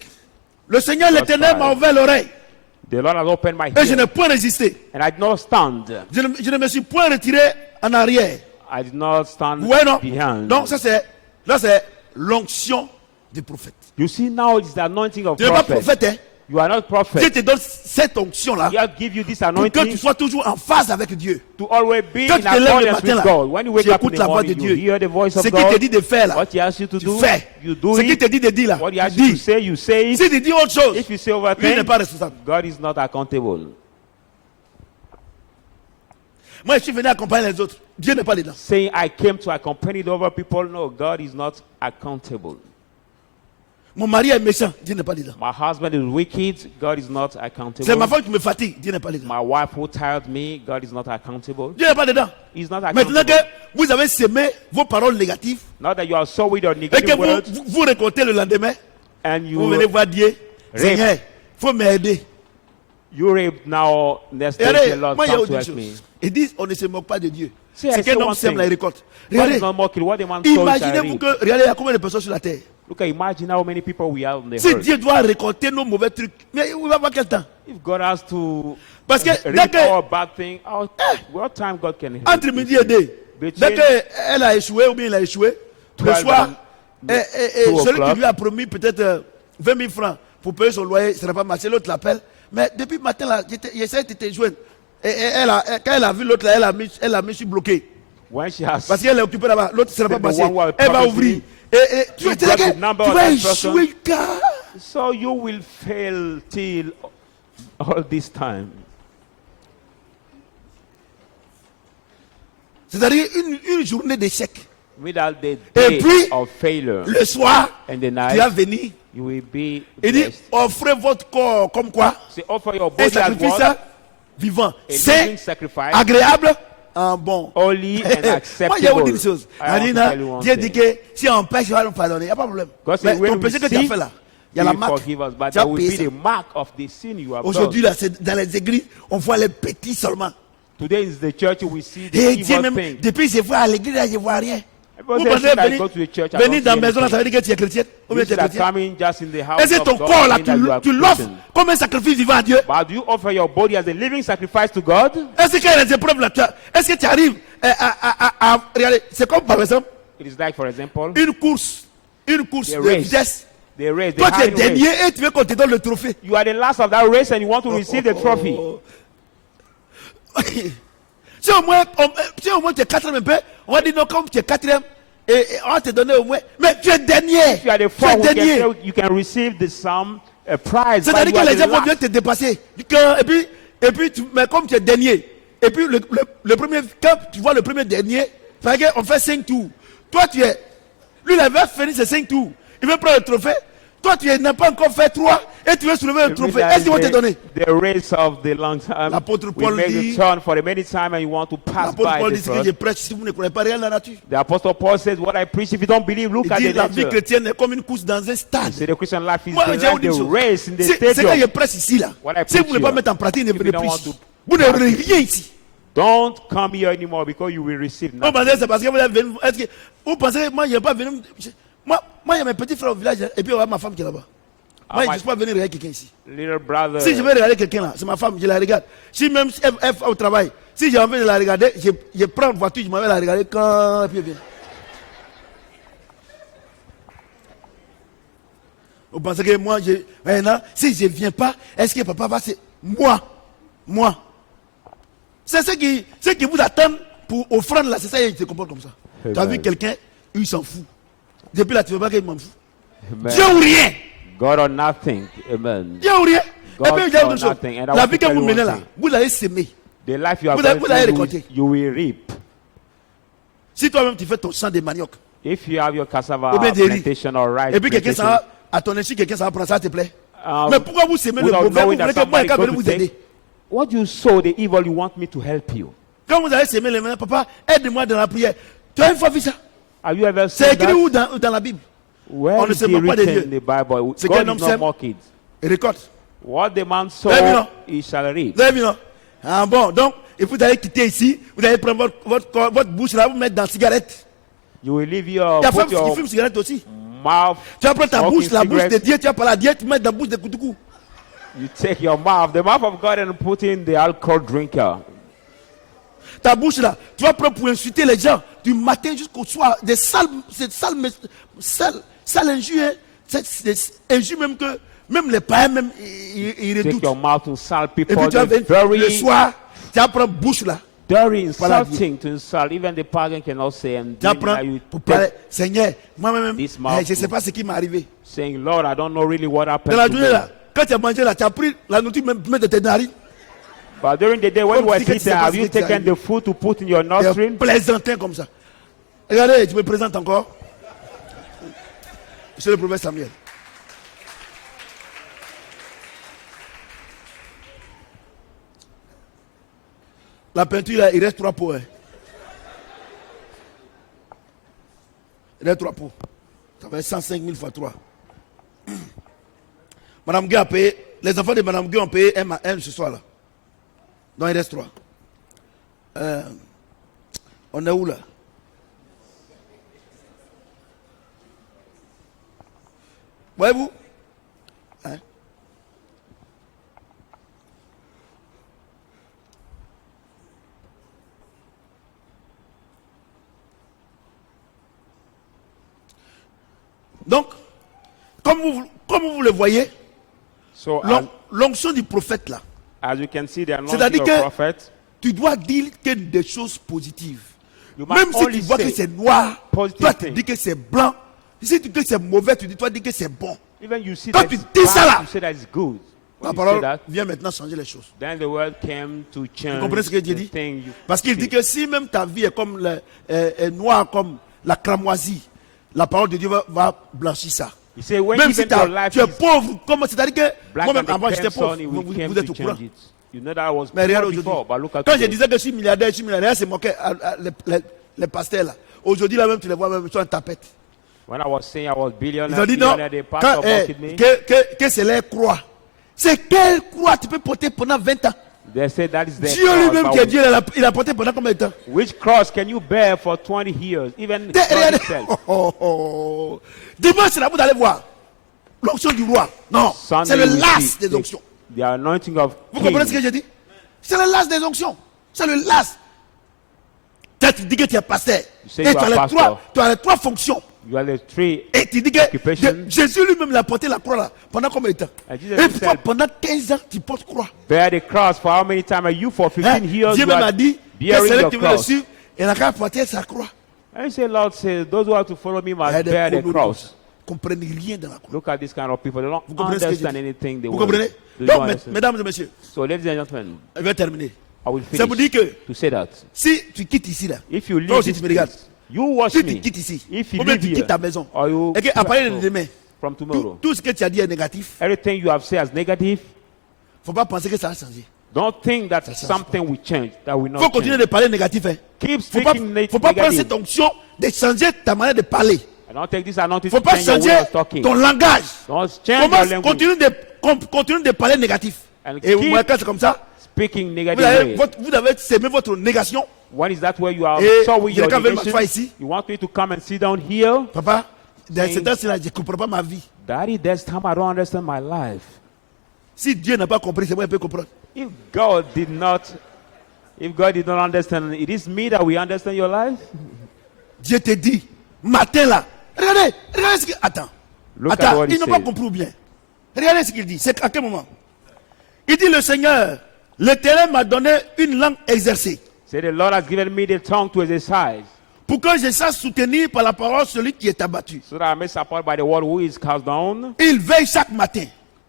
Le Seigneur l'Éternel m'a ouvert l'oreille. The Lord has opened my Et je ear, n'ai point résisté. and I did not stand. Je ne me suis point retiré en arrière. I did not stand Vous voyez, non? behind. Donc, ça c'est l'onction du prophète. You see, now it's the anointing of Tu n'es pas prophet. prophète, hein? You are not Dieu prophet. te donne cette onction-là He has give you this pour que anointing tu sois toujours en phase avec Dieu. to always be Quand in tu te lèves le accordance matin, with là, God. When you wake tu up in écoutes the la voix de morning, you Dieu. hear the voice Ce of qu'il te God. dit de faire là, What he asks you to tu do, fais. you do Ce qu'il te it. dit de dire là, What he asks tu you to dis. say, you say it. Si tu dis autre chose, If you say over lui n'est things, pas responsable. God is not accountable. Moi, je suis venu accompagner les autres. Dieu n'est pas dedans. Saying I came to accompany the other people, no, God is not accountable. Mon mari est méchant. Dieu n'est pas dedans. My husband is wicked, God is not C'est ma accountable. femme qui me fatigue. Dieu n'est pas dedans. My wife who tired me, God is not accountable. Dieu n'est pas dedans. He's not Maintenant accountable. que vous avez semé vos paroles négatives Now that you are so with your et que negative words vous récoltez le lendemain, and vous venez voir Dieu. Seigneur, il faut m'aider. you reap now, next Et day, regardez, the Lord moi, il y a come to autre help me. chose. Ils disent, on ne se moque pas de Dieu. See, I C'est say qu'un homme one sème, thing. la récolte. God is Regardez, not mocking. What the man sows shall imaginez-vous reap. que, regardez, il y a combien de personnes sur la terre. Look at, imagine how many people we have on the Si earth. Dieu doit récolter nos mauvais trucs, mais il va avoir quel temps? If God has to Parce que dès reap que, our bad thing, what time God can help entre us? midi et deux, Between dès qu'elle a échoué ou bien il a échoué, le 12 soir, and celui 2 qui o'clock. lui a promis peut-être 20 000 francs pour payer son loyer, ça n'a pas marché, l'autre l'appelle. Mais depuis le matin, là, j'essaie de te joindre. Et quand elle a vu l'autre, là, elle a mis sur bloqué. When she has Parce qu'elle est occupée là-bas, l'autre, ça n'a pas The marché. one who has Elle va promised ouvrir. me, Et tu you got the number of vas that person. échouer, car. so you will fail till all this time. C'est-à-dire une journée d'échec. Without the Et day puis, of failure le soir, and the tu vas night, venir. you will be Il dit, blessed. offrez votre corps comme quoi? Say, offer your Un body as sacrifice what? vivant. A C'est living sacrifice, agréable, un bon. holy and Moi, il y a acceptable. une chose. I want to Adina, tell you one Dieu dit thing. que si on pêche, il va nous pardonner. Il n'y a pas de problème. God Mais said, when ton we péché que tu as sin, fait là, il y a He la will marque. forgive us, but Tu as there will payé be ça. the mark of the sin you have Aujourd'hui, done. là, c'est dans les églises, on voit les petits seulement. Today is the church we see the Et Dieu evil même, thing. depuis que je vois à l'église, là, je ne vois rien. Everybody Vous says, pensez "Should I venir, go to the church? I venir don't dans see la maison, là, anything." ça veut dire que tu es chrétien ou bien You tu es should chrétien. coming just in the house Et c'est of ton God, corps là, saying that you are tu l'offres Christian. comme un sacrifice vivant à Dieu. But do you offer your body as a living sacrifice to God? Est-ce qu'il y a des épreuves là, est-ce que tu arrives à regarder, c'est comme par exemple, It is like, for example, une course the de race. vitesse. The race, the Toi, tu es high dernier race. et tu veux qu'on te donne le trophée. You are the last of that race and you want to receive the trophy. Si au moins tu es quatrième un peu, on va dire non, comme tu es quatrième, et on va te donner au moins. Mais tu es dernier. If you are the Tu es fourth, dernier. you can receive the sum, a prize. But C'est-à-dire you que are les the gens vont bien last. te dépasser. Et puis mais comme tu es dernier, et puis le premier, quand tu vois le premier dernier, on fait 5 tours. Toi, lui, il avait fini ses 5 tours. Il veut prendre le trophée. Toi, tu n'as pas encore fait 3 et tu veux soulever le trophée. Est-ce qu'ils vont te donner? The race of the long time. L'apôtre We Paul make dit- the turn for the many time and you want to pass L'apôtre by Paul the dit ce que first. je prêche, si vous ne connaissez pas rien la nature. The apostle Paul says, what I preach, if you don't believe, look Il at dit the la vie nature. chrétienne est comme une course dans un stade. See, the Christian life is Moi, j'ai like dit the une chose. race in the C'est quand je stadium. prêche ici là. What I Si vous ne preach voulez pas here, mettre en pratique, ne if you venez don't plus want ici. to Vous n'aurez rien ici. Don't come here anymore because you will receive Vous nothing. pensez que c'est parce que vous êtes venu. Est-ce que vous pensez que moi, je n'ai pas venu. Moi, il y a mes petits frères au village et puis il y a ma femme qui est là-bas. Moi, je ne suis pas venu regarder quelqu'un ici. Little brother. Si je veux regarder quelqu'un là, c'est ma femme, je la regarde. Si même elle fait au travail, si j'ai envie de la regarder, je prends une voiture, je m'en vais la regarder quand. Et puis elle vient. Vous pensez que moi, maintenant, si je ne viens pas, est-ce que papa va se. Moi. C'est ce qui vous attend pour offrande là, c'est ça, il se comporte comme ça. Tu as vu quelqu'un, il s'en fout. Depuis là, tu ne veux pas qu'il m'en fout. Amen. Dieu ou rien. God or nothing. Amen. Dieu ou rien. God Et puis, je vais vous dire or une chose. nothing. And I La want vie to que tell vous you menez one là, thing. vous l'avez sémé. The life you are Vous allez going through, récolter. you will reap. Si toi-même tu fais ton champ de manioc, If you have your cassava ou bien des riz, plantation or rice et puis quelqu'un plantation, ça va, à ton échelle, quelqu'un ça va prendre ça, te plaît. um, Mais pourquoi vous semez le without mauvais, vous knowing voulez that que moi et somebody quand go vous to aider. take, what you sow, the evil, you want me to help you. Quand vous allez semer les mains, papa, aide-moi dans la prière. Tu as une fois vu ça? Have you ever C'est seen écrit that? où dans la Bible? Where On ne is se it moque pas des written dieux. in the Bible? C'est qu'un God homme is not sème. mocked. Récolte. What the man Vous avez vu, sow, non? he shall reap. Vous avez vu, non? Ah bon, donc, et vous allez quitter ici, vous allez prendre votre bouche là, vous mettre dans la cigarette. You will leave Il y a your, femmes put qui your fument cigarette aussi. mouth, Tu vas prendre ta smoking bouche, la bouche de cigarette. Dieu, tu vas pas la diète, tu mets dans la bouche de Koutoukou. You take your mouth, the mouth of God, and put in the alcohol drinker. Ta bouche là, tu vas prendre pour insulter les gens du matin jusqu'au soir. Des sales injures, hein. C'est des injures même que même les païens même ils Take redoutent. your mouth to insult Et people. puis tu vas They're venir le very, soir, tu vas prendre bouche là, very Voilà, insulting to insult. Even the pagan cannot say and tu vas then prendre you pour take, parler. Seigneur, moi-même, This je mouth ne sais pas ce qui m'est arrivé. saying, Lord, I don't know really what happened Dans la to journée me. là, quand tu as mangé là, tu as pris la nourriture même de tes narines. But during the day when Comme you were si que tu sais eating, pas have ce you qui t'est taken arrivé. the food to put in your Et nostril? plaisantin comme ça. Regardez, tu me présentes encore. Monsieur le prophète Samuel. La peinture là, il reste 3 pots. Hein. Il reste 3 pots. Ça fait 105 000 fois 3. Madame Guy a payé, les enfants de Madame Guy ont payé un ce soir là. Donc il reste 3. On est où là? Voyez-vous? Hein? Donc, comme vous le voyez, So l'onction du prophète là, as you can see, the C'est-à-dire anointing of que- prophet, tu dois dire que des choses positives. you must Même si only tu vois que say, c'est noir, positive toi tu things. dis que c'est blanc. Si tu dis que c'est mauvais, tu dis que c'est bon. even you see Quand that tu it's dis ça là, bad, you say that it's good. La When you say parole that, vient maintenant changer les choses. then the word came to change comprenez ce que Dieu the dit? thing you Parce qu'il dit see. que si même ta vie est comme est noire comme la cramoisie, la parole de Dieu va blanchir ça. He said, when Même si even your life tu es is pauvre, c'est-à-dire que black moi-même and avant the j'étais pauvre, crimson, vous he êtes came au to courant. change it. You know that I was Mais regarde poor aujourd'hui. before, but look at Quand je today. disais que je suis milliardaire, c'est moqué les pasteurs là. Aujourd'hui là même tu les vois même sur un tapette. When I was saying I was Ils billionaire, ont dit non, the quand, pastor mocked me. que c'est leur croix. C'est quelle croix tu peux porter pendant 20 ans? They said that is the Dieu lui-même qui est Dieu, il a porté pendant combien de temps? Which cross can you bear for 20 years? Even God Regardez. himself. Oh. Dimanche là, vous allez voir l'onction du roi. Non, Sunday, c'est le we las see des onctions. the anointing of Vous comprenez ce que king. j'ai dit? C'est le las des onctions. C'est le las. Tu dis que tu es pasteur. You say Et you are pastor. tu as les 3 fonctions. You are the three. Et tu dis que Occupation. Jésus lui-même il a porté la croix là. Pendant combien de temps? And Jesus Et toi, himself pendant 15 ans, tu portes croix. Bear the cross for how many times are you for 15 Hein? years? Dieu You même are a dit que bearing celui your qui veut le cross. suivre, il n'a qu'à porter sa croix. And you say, Lord says, those who have to follow me must Il y a des bear the colonos cross. qui ne comprennent rien dans la croix. Look at this kind of people. They don't Vous comprenez ce que je understand dis? anything they Vous want. comprenez? They Donc, don't understand. mesdames et messieurs, So, ladies and gentlemen, je vais terminer. I will Ça vous dit finish que to say that. si tu quittes ici là, If you toi leave aussi this tu me regardes. place, you watch Si tu me. quittes ici, If you ou bien leave tu here, quittes ta maison, or you et qu'à partir de demain, from tomorrow. Tout ce que tu as dit est négatif. Everything you have said as negative, Faut pas penser que ça va changer. don't think that change something will change, that will Faut not continuer change. de parler négatif. Hein. Keep Faut pas, speaking faut pas prendre cette negative. onction de changer ta manière de parler. I don't take this anointing Faut to pas change your way changer of talking. ton langage. Don't change Comment your language. continue de parler négatif. And Et keep moi, quand c'est comme ça, Speaking negative ways. vous avez sémé votre négation. What is that where you are Et showing your quelqu'un veut negation? m'asseoir ici. You want me to come and sit down here? Papa, dans Saying- ce temps-là, je ne comprends pas ma vie. Daddy, this time I don't understand my life. Si Dieu n'a pas compris, c'est moi qui peux comprendre. If God did not understand, it is me that we understand your life. Dieu te dit, matin là, regardez ce qu'il... Attends, Look at what he ils n'ont pas said. compris ou bien. Regardez ce qu'il dit. C'est à quel moment? Il dit, le Seigneur, l'Éternel m'a donné une langue exercée, Say the Lord has given me the tongue to exercise, pour que je sache soutenir par la parole celui qui est abattu. so that I may support by the word who is cast down. Il veille chaque matin.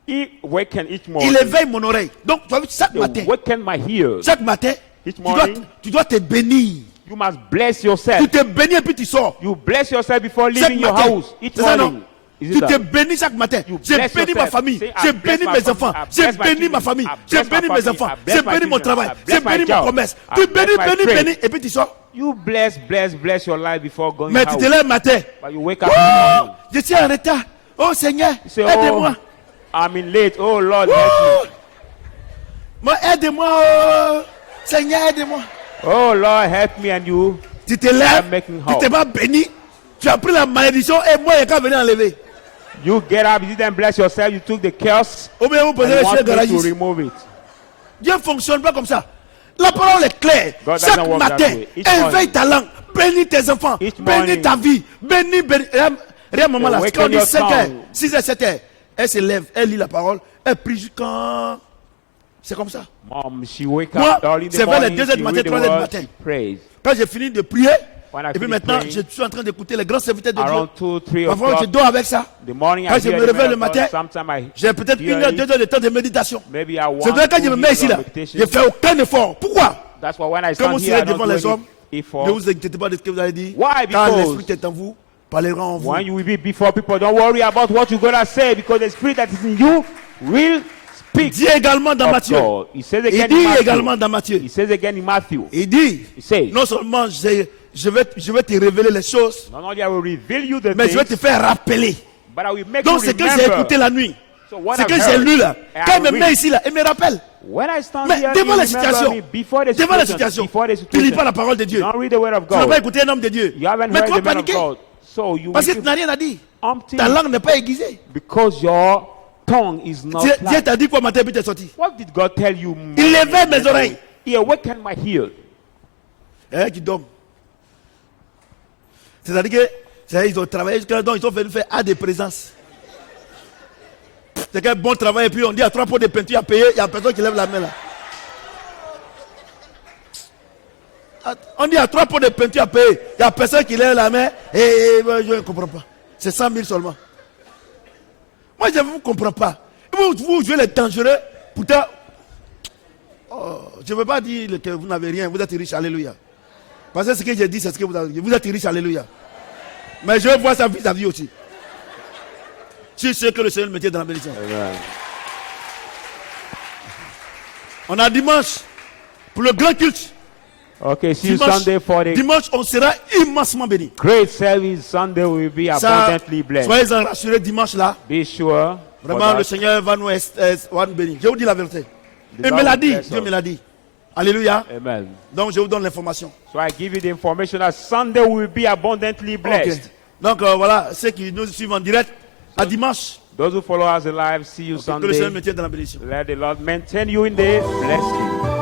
He waken each morning. Il éveille mon oreille. Donc, tu vois, chaque He matin, waken my ears. chaque matin, Each tu dois, morning. tu dois te bénir. You must bless Tu yourself. te bénis et puis tu sors. You bless yourself before Chaque leaving your matin. house. Each C'est ça, morning. non? Is Tu it te that? bénis chaque matin. You J'ai bless béni ma yourself. famille. Say, I J'ai bless béni my mes family. enfants. I J'ai bless my béni ma children. famille. I J'ai bless my béni mes family. enfants. I bless J'ai my béni mon children. travail. I bless J'ai my béni mon job. commerce. I Tu bless bénis, my bénis, trade. bénis. Et puis tu sors. You bless your life before going Mais tu out. te lèves matin. But you wake up in the morning. Je suis en retard. Oh Seigneur, You say, aide-moi. oh, I'm in late. Oh Lord, help Moi, aide-moi. Oh. Seigneur, aide-moi. me. Oh Lord, help me. And you, Tu te lèves. I'm making Tu hope. t'es pas béni. Tu as pris la malédiction et moi, il n'y a qu'à venir enlever. you get up. You didn't bless yourself. You took the curse. Ou bien vous And posez you le want chef me to garagiste. remove it. Dieu ne fonctionne pas comme ça. La parole est claire. God Chaque doesn't work that matin, way. Each éveille morning. ta langue. Bénis tes enfants. Each Bénis morning. ta vie. Bénis. Regarde maman là. Awaken Quand on dit your 5 heures, tongue. 6 heures, 7 heures, elle se lève, elle lit la parole, elle prie jusqu'à... C'est comme ça. Mom, she wake Moi, up early in the c'est vers les morning. 2 heures du She matin, read the 3 heures du word, matin. she prays. Quand j'ai fini de prier, When I et puis finish maintenant, praying, je suis en train d'écouter les grands serviteurs de Around Dieu. 2, 3 Parfois, je o'clock, dors avec ça. the morning Quand I je hear me the réveille man le of matin, God. Sometime I j'ai peut-être hear 1 heure, it. 2 heures de temps de méditation. Maybe I want C'est vrai, quand je me mets ici là, meditation. je ne fais aucun effort. Pourquoi? That's why when I Quand vous stand here, I serez don't devant do les any hommes, ne effort. vous inquiétez pas de ce que vous allez dire. Why? Car Because- l'esprit qui est en vous parlera en vous. When you will be before people, don't worry about what you're going to say, because the spirit that is in you will speak. Il dit également dans of Matthieu. God. He says Il again dit in Matthew. également dans Matthieu. He says again in Matthew. Il dit, He says, non seulement je vais te révéler les choses, not only I will reveal you the mais je vais things, te faire rappeler. but I will make Donc you ce que j'ai remember. écouté la nuit, So what ce I've que j'ai heard, lu là, I quand il me read. met ici là, il me rappelle. When I stand Mais here, devant you la remember situation, me before the devant la situation, situation, before the tu lis situation. pas la parole de Dieu. Don't read the word of Tu n'as pas God. écouté un homme de Dieu. You haven't Mais heard toi the man of paniquer. God. So you Parce que will tu n'as rien à dire. empty Ta langue n'est pas aiguisée. because your tongue is not Dieu flat. t'a dit quoi matin puis t'es sorti. What did God tell you? Il levait mes oreilles. He awakened my ear. Qui dorment. C'est-à-dire que ils ont travaillé jusqu'à donc ils sont venus faire des présences. C'est qu'un bon travail et puis on dit à 3 pots de peinture à payer, il n'y a personne qui lève la main là. On dit à 3 pots de peinture à payer, il n'y a personne qui lève la main et je ne comprends pas. C'est 100 000 seulement. Moi je ne vous comprends pas. Vous jouez les dangereux, pourtant, je ne veux pas dire que vous n'avez rien, vous êtes riche, alléluia. Parce que ce que j'ai dit, c'est ce que vous avez dit. Vous êtes riche, alléluia. Mais je veux voir ça vis-à-vis aussi. Si c'est que le Seigneur me tient dans la bénédiction. On a dimanche pour le grand culte. Okay, see you Sunday for the Dimanche, on sera immensement béni. great service. Sunday will be Ça, abundantly blessed. soyez-en rassurés dimanche là. Be sure. for Vraiment, that. le Seigneur va nous bénir. Je vous dis la vérité. The Il Lord me l'a will dit. bless Dieu us. me l'a dit. Alléluia. Amen. Donc, je vous donne l'information. So I give you the information that Sunday will be abundantly Ok. blessed. Donc, voilà, ceux qui nous suivent en direct, à dimanche. Those who follow us alive, see you Que le Seigneur me Sunday. tienne dans la bénédiction. Let the Lord maintain you in the blessing.